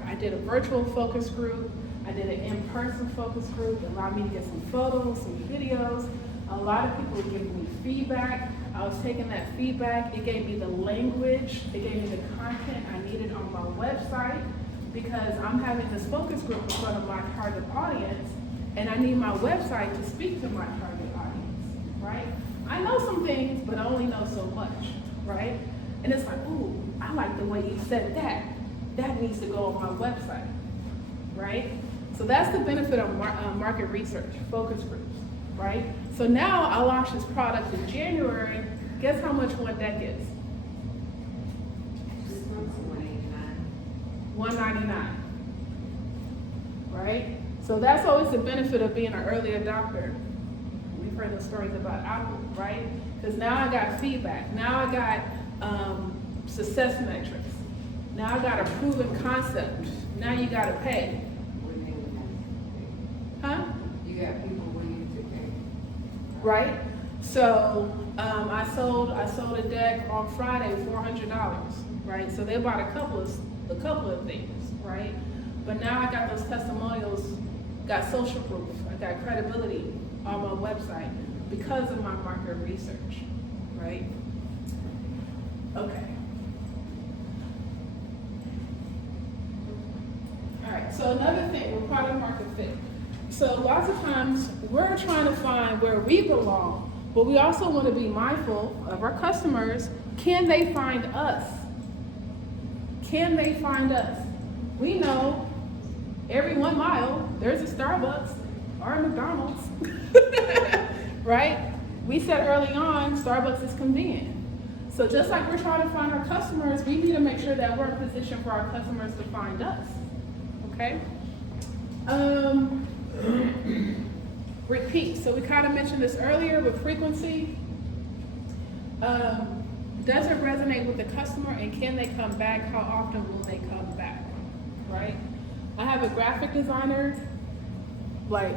I did a virtual focus group. I did an in-person focus group that allowed me to get some photos, some videos. A lot of people were giving me feedback. I was taking that feedback. It gave me the language. It gave me the content I needed on my website, because I'm having this focus group in front of my target audience, and I need my website to speak to my target audience, right? I know some things, but I only know so much, right? And it's like, ooh, I like the way you said that. That needs to go on my website, right? So that's the benefit of market research, focus groups, right? So now I launched this product in January. Guess how much one deck is? $199, right? So that's always the benefit of being an early adopter. We've heard the stories about Apple, right? Because now I got feedback. Now I got success metrics. Now I got a proven concept. Now you got to pay. Huh? You got people willing to pay. Right? So I sold a deck on Friday, $400, right? So they bought a couple of things, right? But now I got those testimonials, got social proof, I got credibility on my website because of my market research, right? Okay. All right, so another thing with product market fit. So lots of times we're trying to find where we belong, but we also want to be mindful of our customers. Can they find us? Can they find us? We know every 1 mile there's a Starbucks or a McDonald's, right? We said early on, Starbucks is convenient. So just like we're trying to find our customers, we need to make sure that we're in position for our customers to find us, okay? Repeat. So we kind of mentioned this earlier with frequency. Does it resonate with the customer, and can they come back? How often will they come back, right? I have a graphic designer, I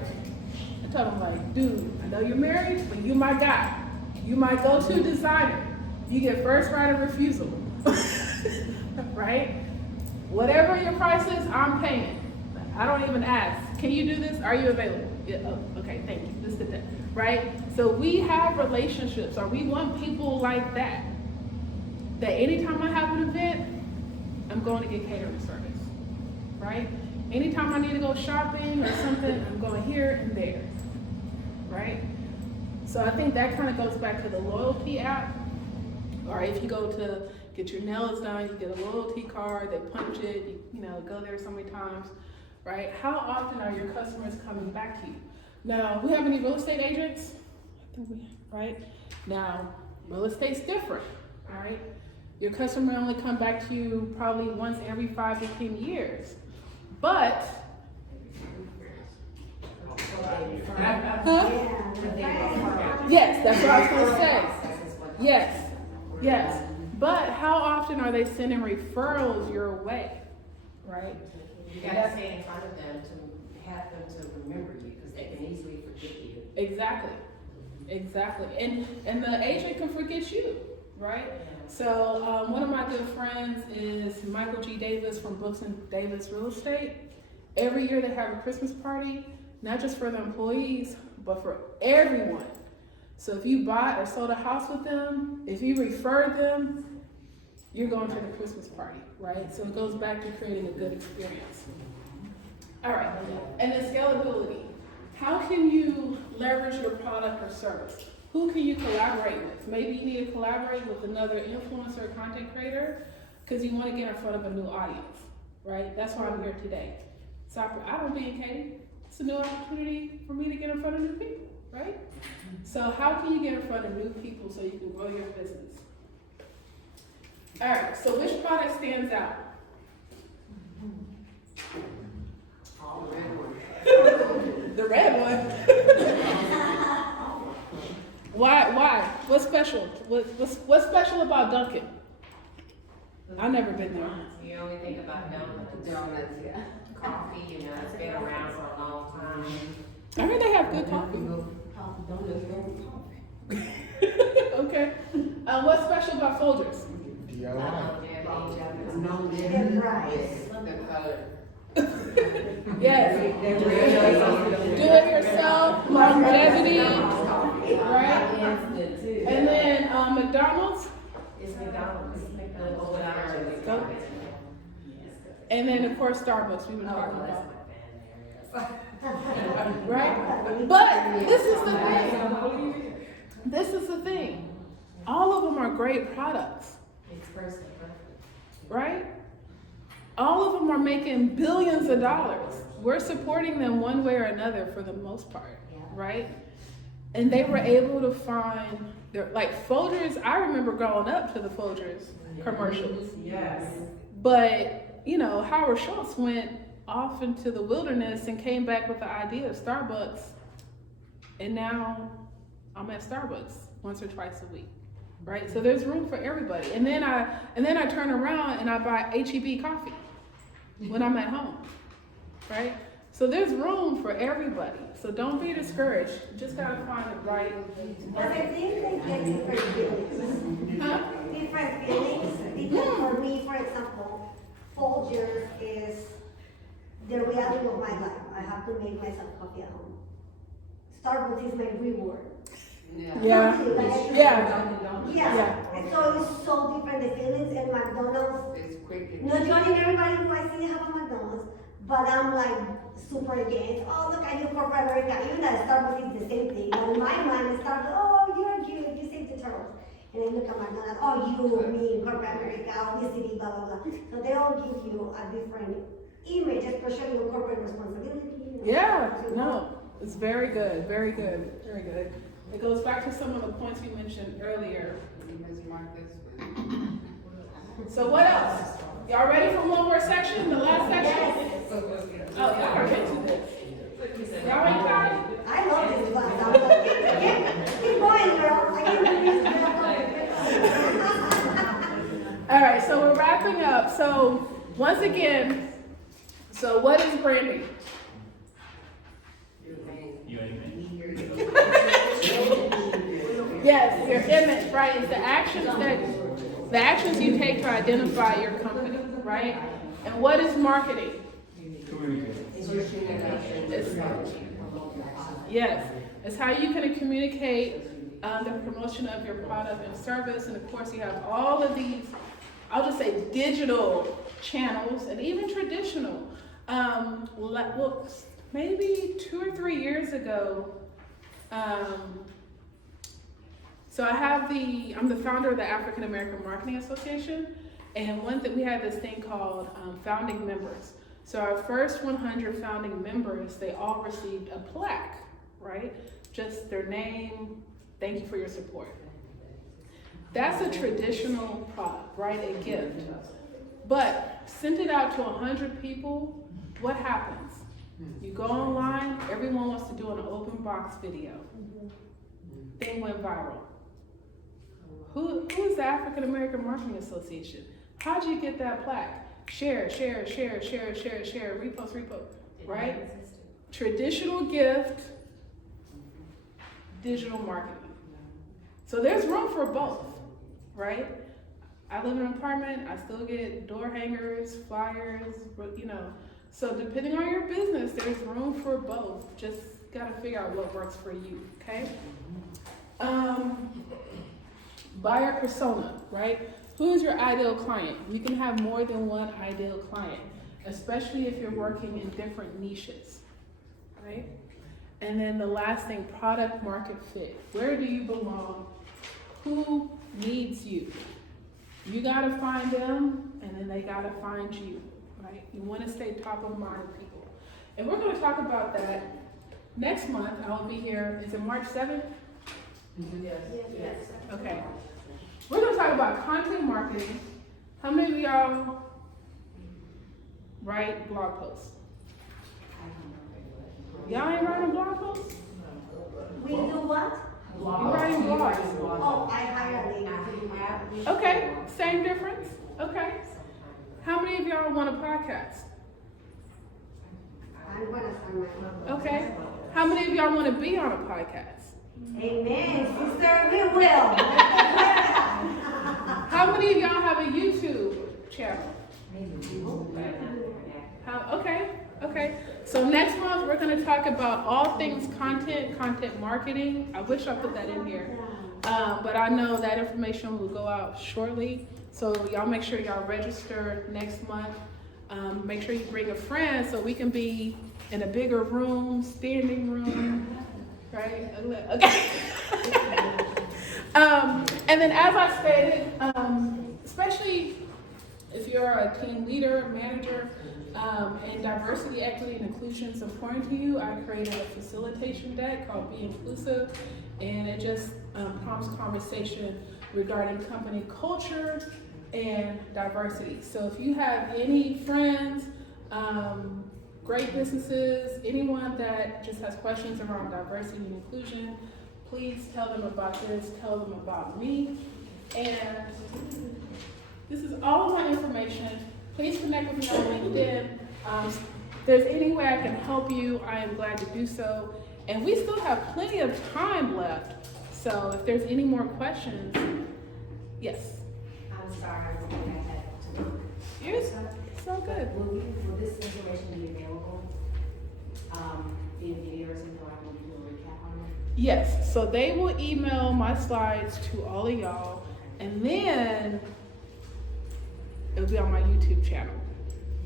tell him dude, I know you're married, but you my guy. You my go-to designer. You get first right of refusal, right? Whatever your price is, I'm paying. I don't even ask, can you do this? Are you available? Yeah, oh, okay, thank you. This is that, right? So we have relationships, or we want people like that. That anytime I have an event, I'm going to get catering service, right? Anytime I need to go shopping or something, I'm going here and there, right? So I think that kind of goes back to the loyalty app, or if you go to get your nails done, you get a loyalty card, they punch it, you know, go there so many times, right? How often are your customers coming back to you? Now, we have any real estate agents? I think we, right? Now, real estate's different, all right? Your customer only come back to you probably once every 5 to 10 years. But, huh? Yes, that's what I was gonna say. Yes, yes. But how often are they sending referrals your way, right? You gotta stay in front of them to have them to remember you, because they can easily forget you. Exactly, exactly. And the agent can forget you, right? So one of my good friends is Michael G. Davis from Brooks and Davis Real Estate. Every year they have a Christmas party, not just for the employees, but for everyone. So if you bought or sold a house with them, if you referred them, you're going to the Christmas party, right? So it goes back to creating a good experience. All right, and then scalability. How can you leverage your product or service? Who can you collaborate with? Maybe you need to collaborate with another influencer or content creator because you want to get in front of a new audience, right? That's why I'm here today. So I don't being Katie. It's a new opportunity for me to get in front of new people, right? So how can you get in front of new people so you can grow your business? All right, so which product stands out? The red one. Why? What's special? What's special about Dunkin'? I've never been there. You only think about donuts, yeah. coffee, you know, it's been around for a long time. I heard they have good coffee. Okay. What's special about Folgers? Yes. Do it yourself, longevity, right? And then McDonald's. It's McDonald's. And then of course Starbucks. We've been talking about. Right? But this is the thing. This is the thing. All of them are great products. It's personal preference. Right? All of them are making billions of dollars. We're supporting them one way or another for the most part, right? And they were able to find their, like Folgers, I remember growing up to the Folgers commercials. Yes. But, you know, Howard Schultz went off into the wilderness and came back with the idea of Starbucks. And now I'm at Starbucks once or twice a week. Right? So there's room for everybody. And then I turn around and I buy H-E-B coffee when I'm at home. Right? So there's room for everybody. So don't be discouraged. You just gotta find the right But I think they get different feelings. Huh? Different feelings. Because for me, for example, Folgers is the reality of my life. I have to make myself coffee at home. Starbucks is my reward. Yeah. And so it's so different, the feelings, and McDonald's. It's quick. Not joining everybody who I see have a McDonald's, but I'm like super against. Oh, look, I do corporate America. Even that Starbucks is the same thing. But in my mind, it starts, oh, you're cute, you save the turtles. And then look at McDonald's, oh, you, me, corporate America, obesity, blah, blah, blah. So they all give you a different image, just for showing your corporate responsibility. Yeah, no, it's very good, very good, very good. It goes back to some of the points you mentioned earlier. So what else? Y'all ready for one more section, the last section? Oh, y'all are into this. Y'all ain't got it? I love this class. I'm like, keep going, girl. I can do this. All right, so we're wrapping up. So once again, so what is branding? Yes, your image, right? It's the actions you take to identify your company, right? And what is marketing? Yes, it's how you can communicate the promotion of your product and service, and of course you have all of these, I'll just say digital channels and even traditional. Well, maybe 2 or 3 years ago, So I'm the founder of the African American Marketing Association, and we had this thing called founding members. So our first 100 founding members, they all received a plaque, right? Just their name, thank you for your support. That's a traditional product, right? A gift. But send it out to 100 people, what happens? You go online, everyone wants to do an open box video. Thing went viral. Who is the African American Marketing Association? How'd you get that plaque? Share, repost, right? Traditional gift, digital marketing. So there's room for both, right? I live in an apartment, I still get door hangers, flyers, you know. So depending on your business, there's room for both. Just gotta figure out what works for you, okay? Buyer persona, right? Who is your ideal client? You can have more than one ideal client, especially if you're working in different niches, right? And then the last thing, product market fit. Where do you belong? Who needs you? You gotta find them, and then they gotta find you, right? You wanna stay top of mind with people. And we're gonna talk about that next month. I'll be here, is it March 7th? Yes. Okay. We're gonna talk about content marketing. How many of y'all write blog posts? Y'all ain't writing blog posts? We do what? You're writing blogs. Oh, I hire a lady. Okay, same difference. Okay. How many of y'all want a podcast? I'm gonna start my own. Okay. How many of y'all want to be on a podcast? Amen, sister, we will. How many of y'all have a YouTube channel? Okay. So next month we're going to talk about all things content marketing. I wish I put that in here, but I know that information will go out shortly. So y'all make sure y'all register next month. Make sure you bring a friend so we can be in a bigger room, standing room, right? Okay. And then as I stated, especially if you're a team leader, manager, and diversity, equity, and inclusion is important to you, I created a facilitation deck called Be Inclusive, and it just prompts conversation regarding company culture and diversity. So if you have any friends, great businesses, anyone that just has questions around diversity and inclusion, please tell them about this, tell them about me. And this is all of my information. Please connect with me on LinkedIn. If there's any way I can help you, I am glad to do so. And we still have plenty of time left. So if there's any more questions, yes. I'm sorry, I don't think I had to. Yes, so good. Will this information be available, via video or something, or I will do a recap on it? Yes, so they will email my slides to all of y'all, and then it'll be on my YouTube channel.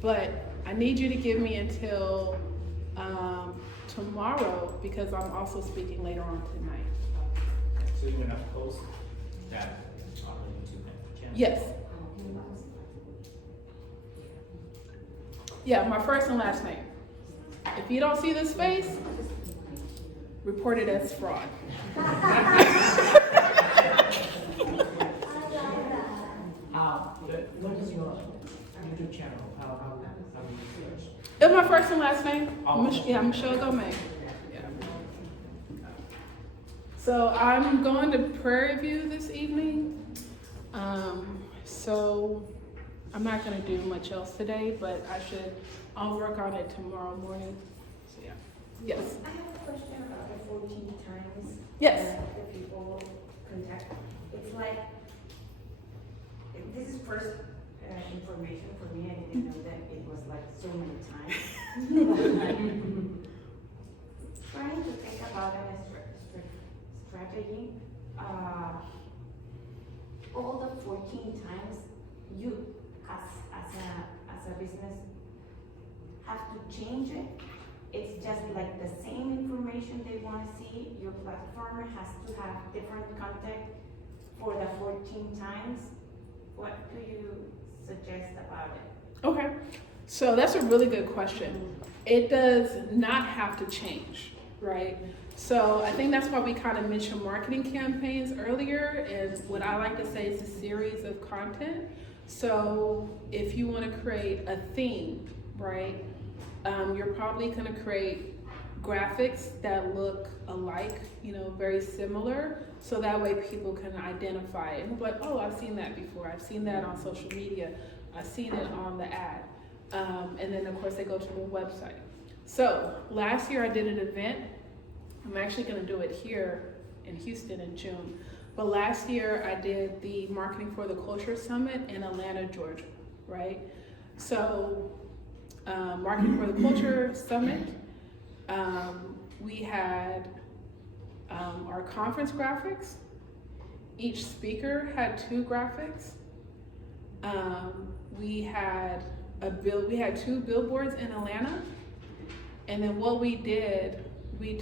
But I need you to give me until tomorrow, because I'm also speaking later on tonight. So you're gonna post that on the YouTube channel? Yes. Yeah, my first and last name. If you don't see this face, report it as fraud. What is your YouTube channel? How do you search? It's my first and last name. Oh. Michelle Gomez. Yeah. So I'm going to Prairie View this evening. So I'm not going to do much else today, but I'll work on it tomorrow morning. So yeah. Yes. I have a question about the 14 times. Yes. That people contact. It's like, this is first information for me. I didn't know that it was like so many times. Trying to think about a strategy. All the 14 times you, as a business, have to change it it's just like the same information they wanna see. Your platform has to have different content for the 14 times. What do you suggest about it? Okay, so that's a really good question. It does not have to change, right? So I think that's why we kind of mentioned marketing campaigns earlier, and what I like to say is a series of content. So if you want to create a theme, right, you're probably going to create graphics that look alike, very similar, so that way people can identify it and be like, oh, I've seen that before. I've seen that on social media. I've seen it on the ad. And then of course they go to the website. So last year I did an event. I'm actually going to do it here in Houston in June. But last year I did the Marketing for the Culture Summit in Atlanta, Georgia, right? So Marketing for the Culture Summit, we had our conference graphics. Each speaker had 2 graphics. We had 2 billboards in Atlanta. And then what we did, we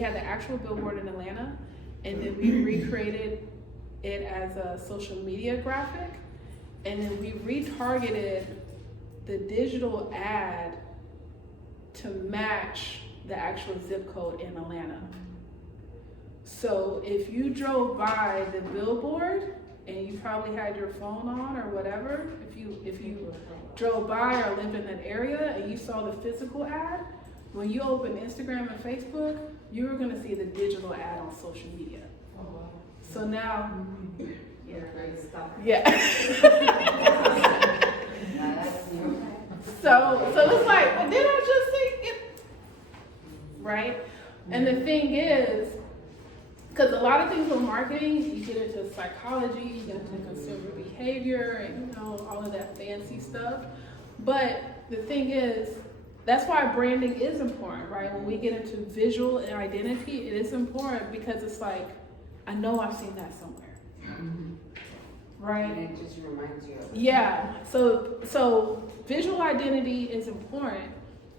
had the actual billboard in Atlanta, and then we recreated it as a social media graphic, and then we retargeted the digital ad to match the actual zip code in Atlanta. So if you drove by the billboard and you probably had your phone on or whatever, if you drove by or lived in that area and you saw the physical ad, when you open Instagram and Facebook, you were gonna see the digital ad on social media. So now, yeah. So it's like, well, did I just see it? Right? And the thing is, because a lot of things with marketing, you get into psychology, you get into consumer behavior, and all of that fancy stuff. But the thing is, that's why branding is important, right? When we get into visual and identity, it is important because it's like, I know I've seen that somewhere. Right? And it just reminds you of it. Yeah. So visual identity is important,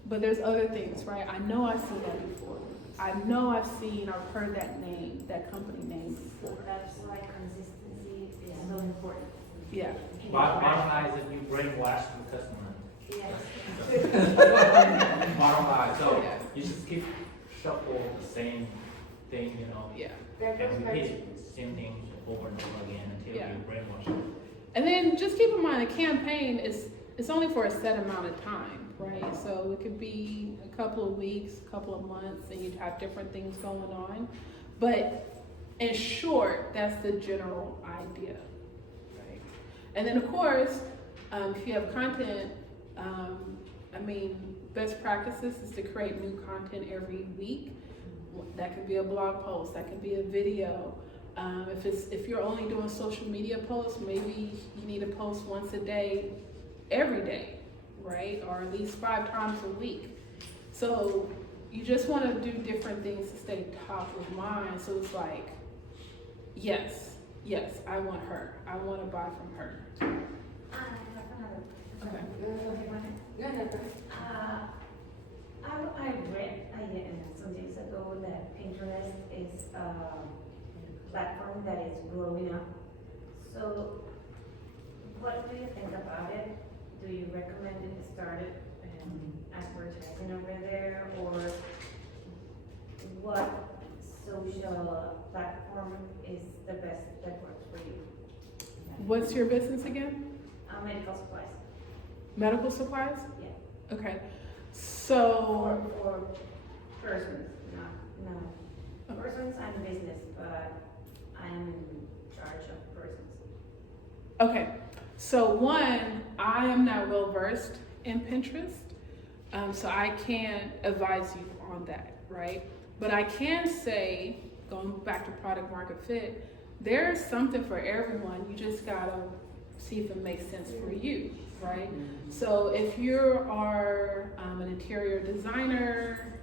but there's other things, right? I know I've seen that before. I know I've seen or heard that name, that company name So before. that's why consistency is so important. Yeah. Bottom line is if you brainwash the customer. Yes. Bottom line, so you just keep shuffle the same thing, Yeah. That goes and back repeat the same thing over and over again until Yeah. you brainwash them. And then just keep in mind, a campaign it's only for a set amount of time, right? So it could be a couple of weeks, a couple of months, and you'd have different things going on. But in short, that's the general idea, right? And then of course, if you have content, best practices is to create new content every week. That could be a blog post, that could be a video. If you're only doing social media posts, maybe you need to post once a day, every day, right? Or at least 5 times a week. So you just want to do different things to stay top of mind. So it's like, yes, I want her. I want to buy from her. I have another Okay. Go ahead. I read some days ago that Pinterest is a platform that is growing up. So what do you think about it? Do you recommend it to start it advertising over there, or what social platform is the best that works for you? What's your business again? Medical supplies. Medical supplies? Yeah. Okay. So, For persons, not persons and business, but I'm in charge of persons. okay. So one, I am not well versed in Pinterest, so I can't advise you on that, right? But I can say, going back to product market fit, there's something for everyone. You just gotta see if it makes sense for you, right? So if you are an interior designer,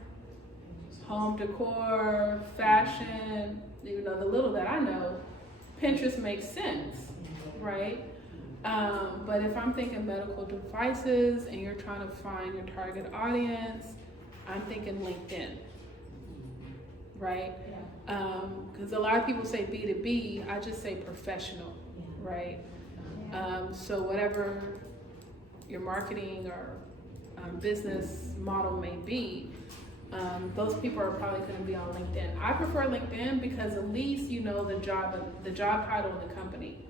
home decor, fashion, the little that I know, Pinterest makes sense, right? But if I'm thinking medical devices and you're trying to find your target audience, I'm thinking LinkedIn, right? Because a lot of people say B2B, I just say professional, right? So whatever your marketing or business model may be, those people are probably going to be on LinkedIn. I prefer LinkedIn because at least you know the job title of the company.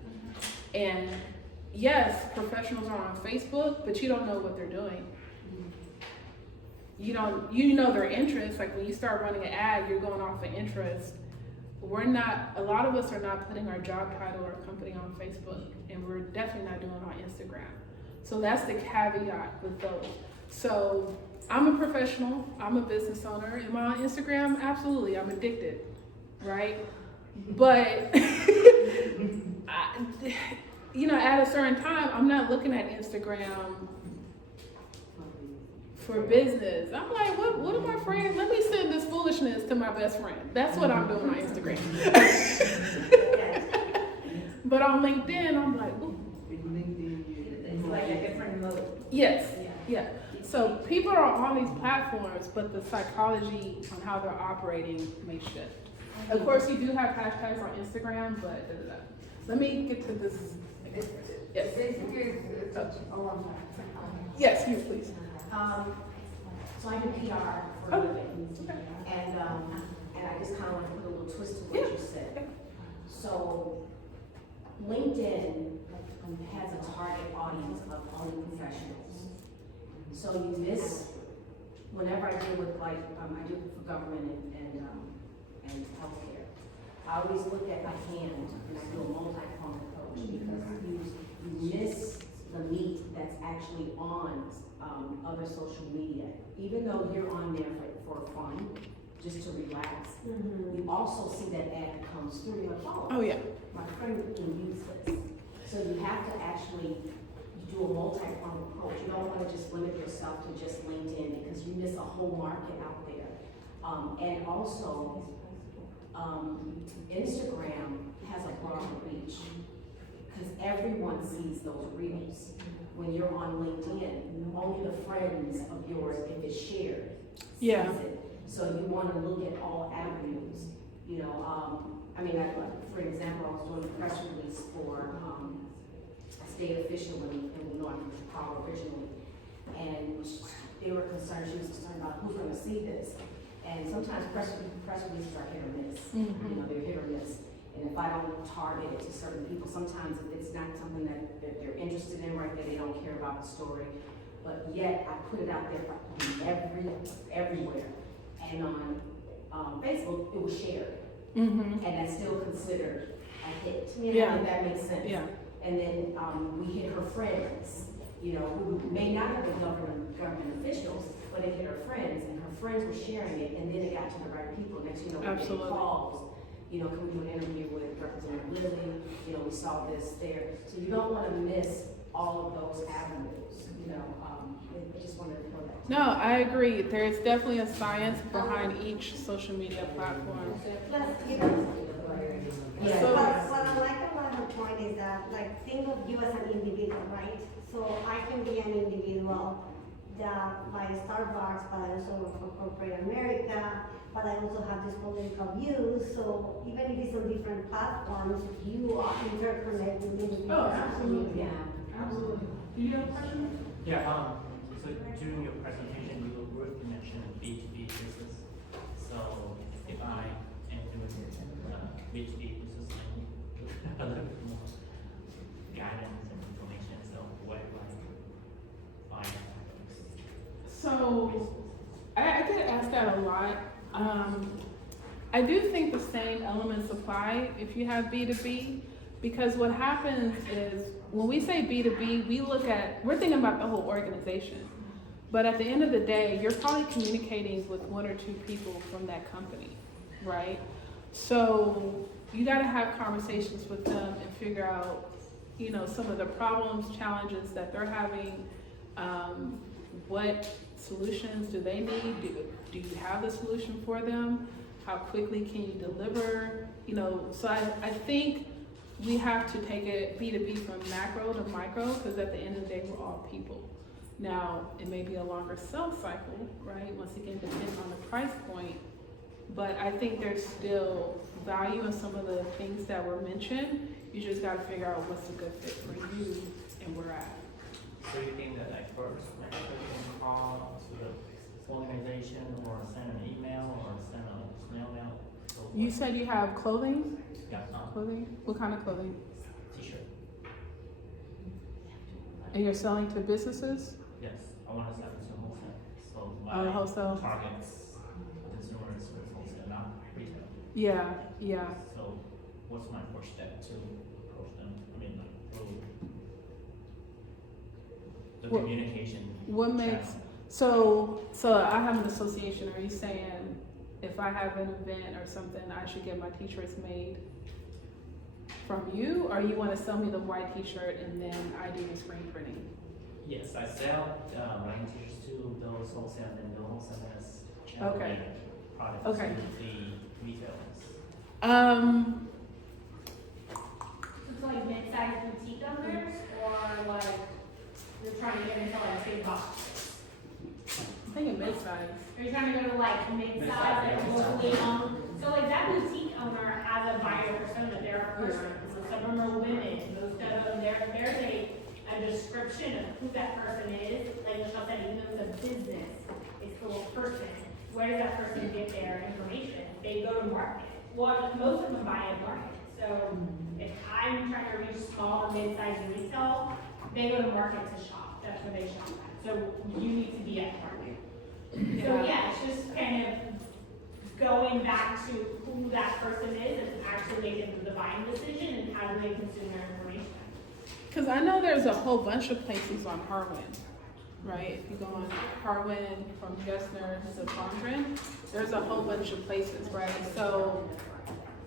And yes, professionals are on Facebook, but you don't know what they're doing. You know their interests. Like when you start running an ad, you're going off of interest. A lot of us are not putting our job title or company on Facebook, and we're definitely not doing it on Instagram. So that's the caveat with those. So I'm a professional, I'm a business owner. Am I on Instagram? Absolutely, I'm addicted, right? But, at a certain time, I'm not looking at Instagram for business. I'm like, what are my friends? Let me send this foolishness to my best friend. That's what I'm doing on Instagram. But on LinkedIn, I'm like, ooh. It's like a different mode. Yes, yeah. So people are on these platforms, but the psychology on how they're operating may shift. Of course, you do have hashtags on Instagram, but let me get to this. Yes. Oh, I'm sorry. Yes, you please. So I do PR for a living, and I just kind of want to put a little twist to what you said. So LinkedIn has a target audience of only professionals. So you miss, whenever I deal with I do for government and healthcare, I always look at my hand and I do a multi-pronged approach because you miss the meat that's actually on other social media. Even though you're on there for fun, just to relax, you also see that ad that comes through. You're like, Oh yeah. my friend can use this. So you have to actually do a multi-pronged approach. You don't want to just limit yourself to just LinkedIn because you miss a whole market out there. And also, Instagram has a broader reach because everyone sees those reels. When you're on LinkedIn, only the friends of yours, if it's shared, sees it. So you want to look at all avenues. For example, I was doing a press release for a state official in North Chicago originally, and they were concerned. She was concerned about who's going to see this. And sometimes press releases are hit or miss. They're hit or miss. And if I don't target it to certain people, sometimes if it's not something that they're interested in right there, they don't care about the story. But yet I put it out there everywhere. And on Facebook, it was shared. And that's still considered a hit. Yeah. If that makes sense. Yeah. And then we hit her friends, who may not have been government officials, but it hit her friends, and her friends were sharing it, and then it got to the right people. Next thing you know, we get calls. Can we do an interview with Representative Lilly? We saw this there. So you don't want to miss all of those avenues. I just wanted to know that. No, I agree. There's definitely a science behind each social media platform. Plus, So- what I like about her point is that, think of you as an individual, right? So I can be an individual that buy Starbucks, but I also work for corporate America, but I also have this political views. So even if it's on different platforms, you are interconnected with individuals. Oh, absolutely. Yeah. Absolutely. Do you have a question? Yeah, so during your presentation, you mentioned B2B business. So if I am doing B2B business, I need a little bit more guidance and information. So where do I find that? So I get asked that a lot. I do think the same elements apply if you have B2B, because what happens is when we say B2B, we're thinking about the whole organization. But at the end of the day, you're probably communicating with one or two people from that company, right? So you got to have conversations with them and figure out, some of the problems, challenges that they're having. What solutions do they need? Do you have the solution for them? How quickly can you deliver? So I think we have to take it B2B from macro to micro, because at the end of the day, we're all people. Now, it may be a longer sales cycle, right? Once again, depending on the price point. But I think there's still value in some of the things that were mentioned. You just gotta figure out what's a good fit for you and where at. So you think that like first, like you can call to the organization or send an email or send a snail mail? So You said you have clothing? Yeah, Clothing? What kind of clothing? t-shirt. And you're selling to businesses? Yes, I want to sell it to wholesale. So Oh, my wholesale. targets consumers with wholesale, not retail. Yeah, yeah. So what's my first step to approach them? I mean, like through the What- communication. What makes, channel. so I have an association. Are you saying if I have an event or something, I should get my t-shirts made from you? Or you wanna sell me the white t-shirt and then I do the screen printing? Yes, I sell running t-shirts to those wholesale and the wholesale has channel Okay. their products Okay. to the retailers. It's like mid-sized boutique owners, or like, you're trying to get into like big box? I'm thinking mid-size. Are you trying to go to like mid-size, like locally owned? So like that boutique owner has a buyer persona, they're a person, so some of them are women, most of them, there's a description of who that person is. Like Michelle said, even though it's a business, it's still a person. Where does that person get their information? They go to market. Well, most of them buy at market. So if I'm trying to reach small or mid-sized retail, they go to market to shop. That's where they shop at. So you need to be at market. So yeah, it's just kind of going back to who that person is and actually making the buying decision and how do they consume their information. Cause I know there's a whole bunch of places on Harwin, right? If you go on Harwin from Gessner to Fondren, there's a whole bunch of places, right? So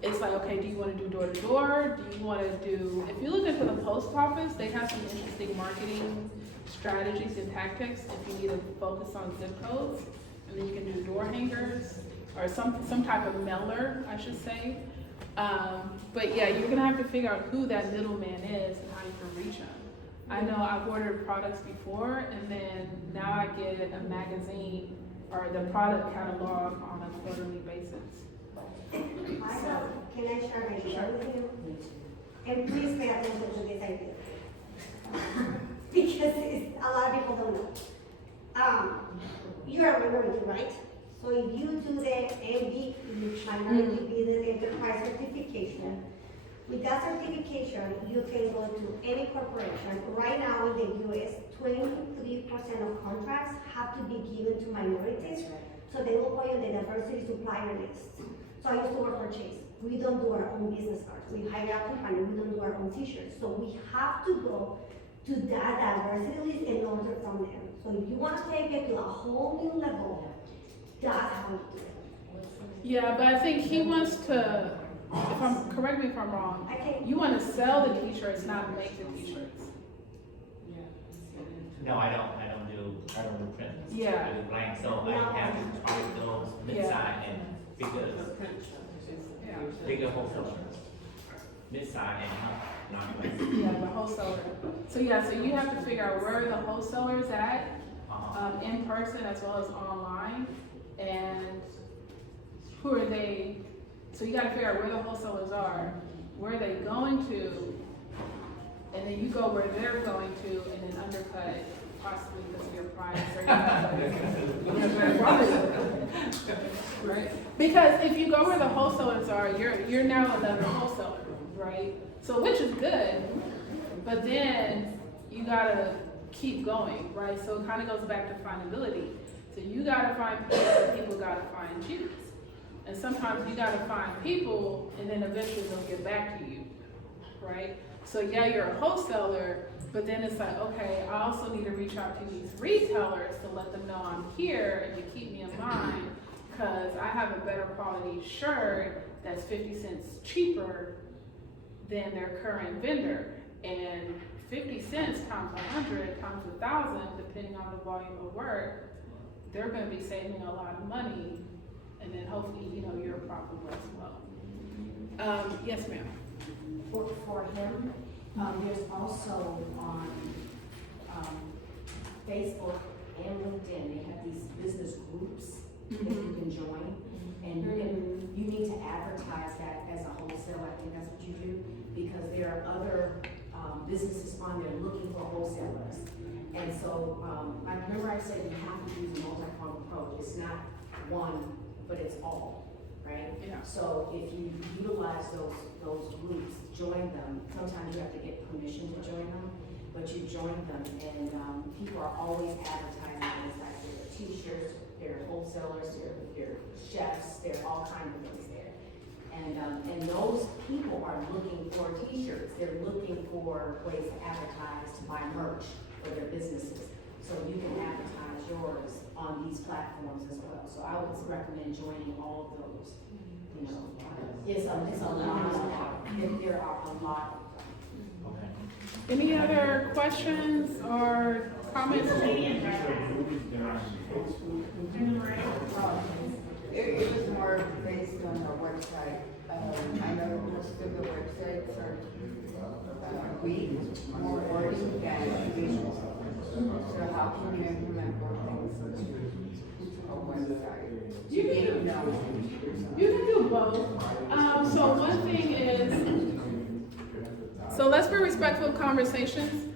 it's like, okay, do you wanna do door to door? Do you wanna do, if you look into the post office, they have some interesting marketing strategies and tactics if you need to focus on zip codes. And then you can do door hangers or some type of mailer, I should say. But yeah, you're gonna have to figure out who that middleman is and how you can reach them. I know I've ordered products before and then now I get a magazine or the product catalog on a quarterly basis. Can I share an idea with you? And please pay attention to this idea. Because a lot of people don't know. You're a minority, right? So if you do the MBE, Minority Business Enterprise Certification, with that certification, you can go to any corporation. Right now in the US, 23% of contracts have to be given to minorities. So they will put you on the diversity supplier list. So I used to work for Chase. We don't do our own business cards. We hire a company, we don't do our own t-shirts. So we have to go to that diversity list and order from them. So if you want to take it to a whole new level, that's how you do it. Yeah, but I think he wants to, correct me if I'm wrong, you want to sell the t-shirts, not make the t-shirts. No, I don't do print. Yeah. I do blank, so I have to target those mid-size and bigger wholesalers. Mid-size and not Yeah, the wholesaler. So yeah, so you have to figure out where the wholesalers at, in person as well as online, and who are they? So you gotta figure out where the wholesalers are, where are they going to, and then you go where they're going to, and then undercut it, possibly because of your price or right? Because if you go where the wholesalers are, you're now another wholesaler, right? So which is good, but then you gotta keep going, right? So it kind of goes back to findability. So you gotta find people, people gotta find you. And sometimes you gotta find people, and then eventually they'll get back to you, right? So yeah, you're a wholesaler, but then it's like, okay, I also need to reach out to these retailers to let them know I'm here and to keep me in mind, because I have a better quality shirt that's 50 cents cheaper than their current vendor. And 50 cents times 100 times 1,000, depending on the volume of work, they're gonna be saving a lot of money, and then hopefully, you're profitable as well. Yes, ma'am. For him, there's also on Facebook and LinkedIn, they have these business groups that you can join. And you need to advertise that as a wholesale, I think that's what you do, because there are other businesses on there looking for wholesalers. And so, I remember I said you have to use a multi-pronged approach. It's not one, but it's all, right? Yeah. So if you utilize those groups, join them, sometimes you have to get permission to join them, but you join them and people are always advertising things like their t-shirts, their wholesalers, their chefs, there are all kinds of things there. And those people are looking for t-shirts, they're looking for ways to advertise, to buy merch for their businesses. So you can advertise yours on these platforms as well. So I would recommend joining all of those. You know, it's a lot. There are a lot of them. Okay. Any other questions or comments? It was more based on the website. I know most of the websites are weak, more wording than visual. So how can you implement more things into a website? You can do both. So one thing is, so let's be respectful of conversations.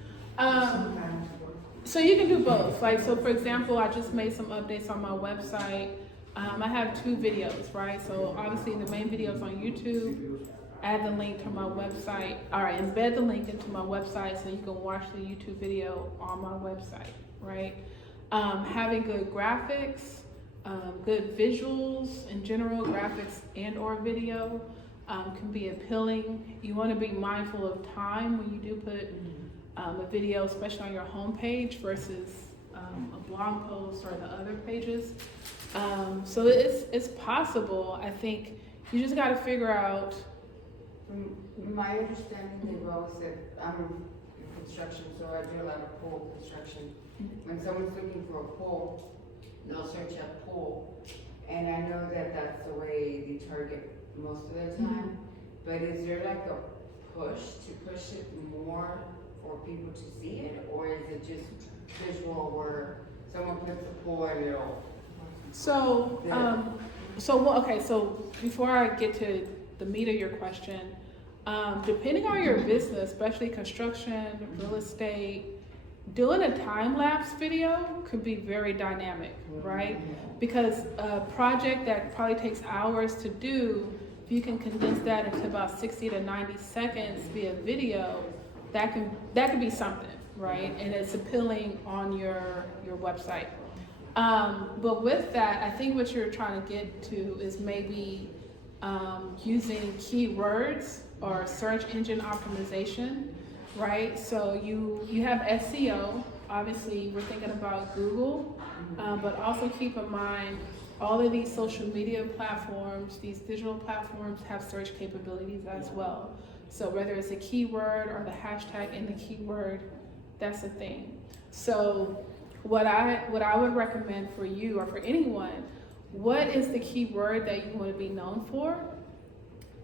So you can do both. Like, so for example, I just made some updates on my website. I have 2 videos, right? So obviously the main video is on YouTube. Add the link to my website, or embed the link into my website so you can watch the YouTube video on my website, right? Having good graphics, good visuals in general, graphics and or video can be appealing. You want to be mindful of time when you do put a video, especially on your homepage versus a blog post or the other pages. So it's possible. I think you just got to figure out. From my understanding, they've always said, I'm in construction, so I do a lot of pool construction. When someone's looking for a pool, they'll search up pool. And I know that that's the way they target most of the time. But is there like a push to push it more for people to see it? Or is it just visual where someone puts a pool and it'll... So before I get to the meat of your question, depending on your business, especially construction, real estate, doing a time-lapse video could be very dynamic, right? Because a project that probably takes hours to do, if you can condense that into about 60 to 90 seconds via video, that could be something, right? And it's appealing on your website. But with that, I think what you're trying to get to is maybe using keywords or search engine optimization, right? So you have SEO. Obviously, we're thinking about Google, but also keep in mind all of these social media platforms, these digital platforms have search capabilities as well. So whether it's a keyword or the hashtag in the keyword, that's a thing. So what I would recommend for you or for anyone, what is the keyword that you want to be known for?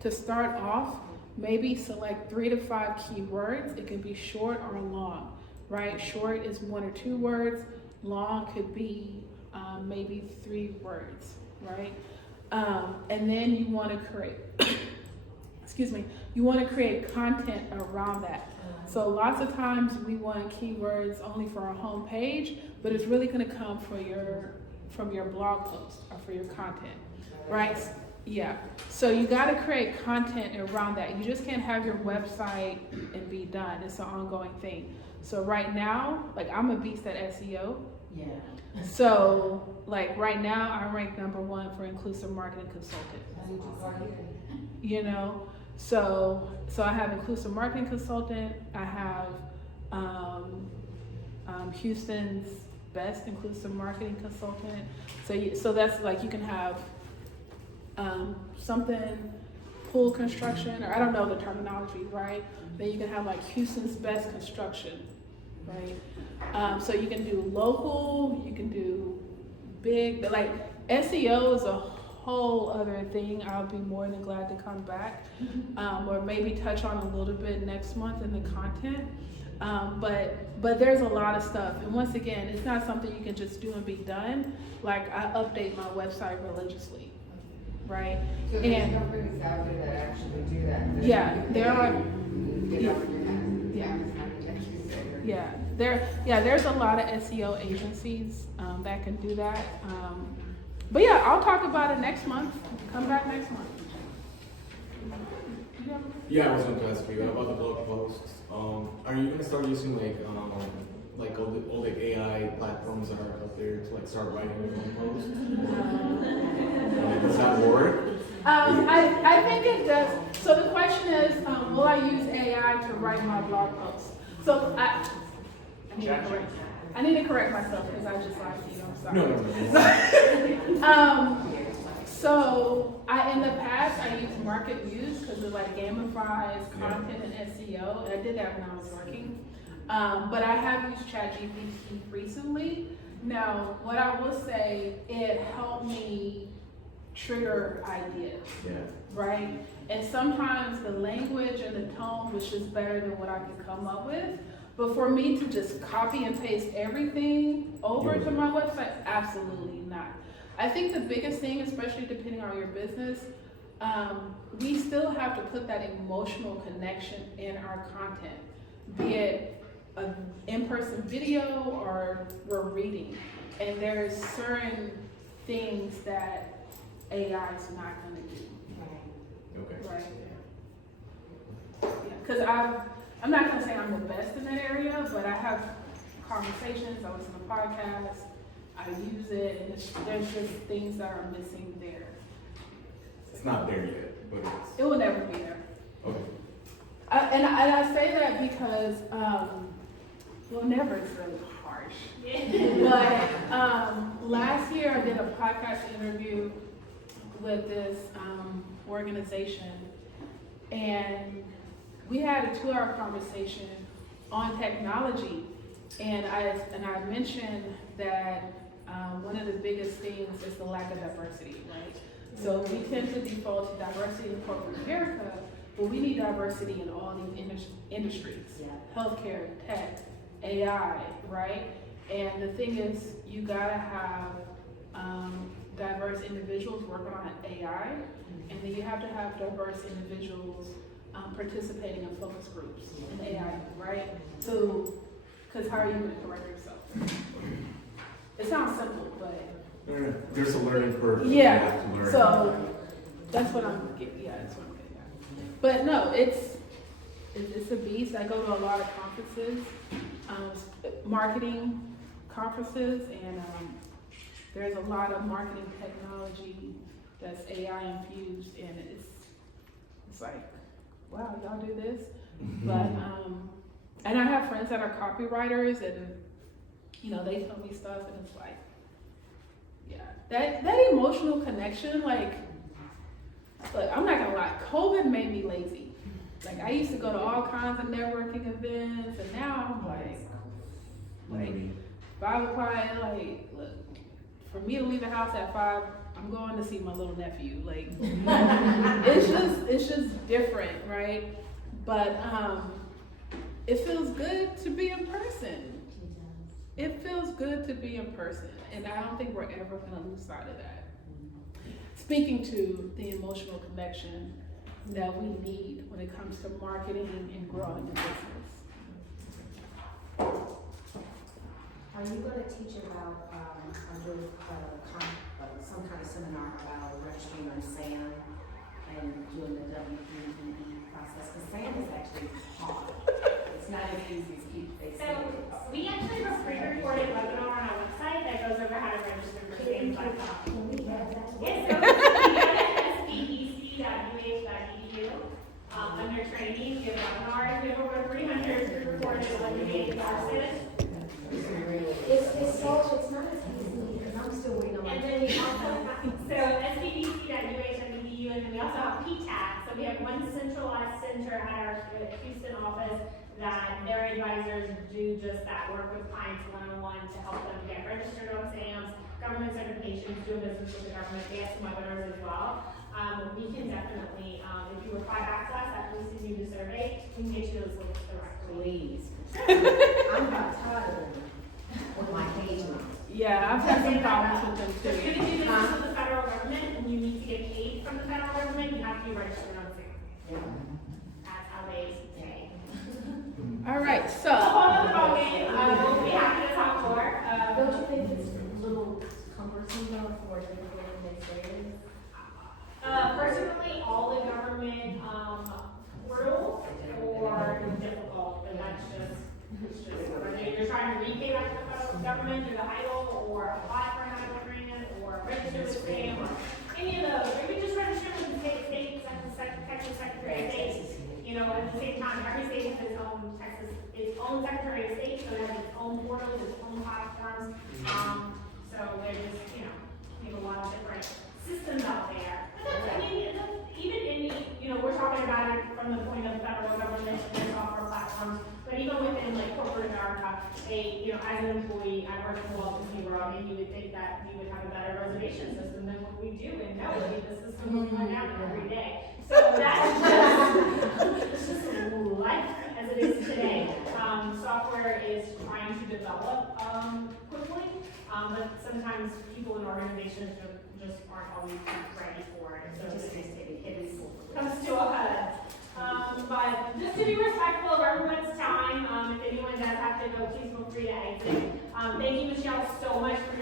To start off, maybe select 3 to 5 keywords. It can be short or long, right? Short is 1 or 2 words. Long could be maybe 3 words, right? And then you want to create, you want to create content around that. So lots of times we want keywords only for our home page, but it's really going to come from your blog post or for your content, right? Yeah. So you got to create content around that. You just can't have your website and be done. It's an ongoing thing. So right now, like I'm a beast at SEO. Yeah. So like right now, I rank #1 for inclusive marketing consultant. You know. So I have inclusive marketing consultant. I have Houston's best inclusive marketing consultant. So that's like you can have something pool construction, or I don't know the terminology, right? Then you can have like Houston's best construction, right? So you can do local, you can do big, but like SEO is a whole other thing. I'll be more than glad to come back or maybe touch on a little bit next month in the content. But there's a lot of stuff, and once again, it's not something you can just do and be done. Like, I update my website religiously, right? So there's And companies out there that actually do that. yeah, there are. Get on your hands. Yeah. Yeah. There's a lot of SEO agencies that can do that. But yeah, I'll talk about it next month. Come back next month. Yeah, I was going to ask you about the blog posts. Are you going to start using like all the AI platforms that are out there to like start writing your own posts? Does that work? I think it does. So the question is, will I use AI to write my blog posts? So I need to correct myself because I just lied to you. I'm sorry. No. So in the past I used market views because it like gamifies content and SEO, and I did that when I was working. But I have used ChatGPT recently. Now, what I will say, it helped me trigger ideas, right? And sometimes the language and the tone was just better than what I could come up with. But for me to just copy and paste everything over to my website, absolutely not. I think the biggest thing, especially depending on your business, we still have to put that emotional connection in our content, be it an in-person video or we're reading. And there's certain things that AI is not going to do. Okay. Right. Yeah, because I'm not going to say I'm the best in that area, but I have conversations, I listen to podcasts, I use it, and there's just things that are missing there. It's not there yet, but It will never be there. okay. And I say that because, well, never is really harsh. But last year I did a podcast interview with this organization, and we had a 2-hour conversation on technology, and I mentioned that one of the biggest things is the lack of diversity, right? So we tend to default to diversity in corporate America, but we need diversity in all these industries, healthcare, tech, AI, right? And the thing is, you gotta have diverse individuals working on AI, and then you have to have diverse individuals participating in focus groups in AI, right? So, because how are you going to correct yourself? It sounds simple, but There's a learning curve. that yeah. you have to learn. So that's what I'm getting. Yeah, that's what I'm getting at. But no, it's a beast. I go to a lot of conferences, marketing conferences, and there's a lot of marketing technology that's AI infused, and it's like, wow, y'all do this? But and I have friends that are copywriters, and you know, they tell me stuff, and it's like, yeah, that emotional connection, like I'm not gonna lie, COVID made me lazy. Like, I used to go to all kinds of networking events, and now I'm like 5 o'clock, like, look, for me to leave the house at 5, I'm going to see my little nephew. Like, it's just different, right? But it feels good to be in person. It feels good to be in person, and I don't think we're ever going to lose sight of that. Speaking to the emotional connection that we need when it comes to marketing and growing a business. Are you gonna teach about, some kind of seminar about registering on SAM and doing the WBBE process? Because SAM is actually hard. It's not as easy as they say it is. So we actually have a pre-recorded webinar on our website that goes over how to register for SAM.com. Yes, so if you go to sbdc.uh.edu, under training, we have webinars, we have over 300 pre-recorded eliminated courses. It's not as easy, because I'm still waiting on my. And then we also have, so sbdc.uh.edu, and then we also have PTAC. So we have one centralized center at our Houston office that their advisors do just that, work with clients one-on-one to help them get registered on SAMs, government certifications, doing business with the government. They have some webinars as well. We can definitely, if you reply back to us after we send you the survey, we can get you those links directly. Please, I'm about tired with my page now. Yeah, I've had some problems with them If you're too. gonna do business with the federal government and you need to get paid from the federal government, you have to be registered on Zoom. That's how they pay. All right, So, so, on the phone game, we'll be happy to talk more. Don't you think it's a little cumbersome though for the administrators? Personally, all the government, portals are difficult, and that's just, it's just, whether you're trying to repay back to the federal government through the EIDL, or apply for an EIDL grant, or register with SAM, or any of those, or even just register with the state, Texas Secretary of State. You know, at the same time, every state has its own its own Secretary of State, so it has its own portals, its own platforms. So they're just, you know, we have a lot of different systems out there. But that's, I mean, even in, you know, we're talking about it from the point of the federal government and software platforms, but even within like corporate America, you know, as an employee, I work in the Walt Disney World, and you would think that we would have a better reservation system than what we do, and no, the system is going down every day. So that's it's just life as it is today. Software is trying to develop quickly, but sometimes people in organizations just aren't always ready for it. So it comes to a head. But just to be respectful of everyone's time, if anyone does have to go, please feel free to exit. Thank you, Michelle, so much for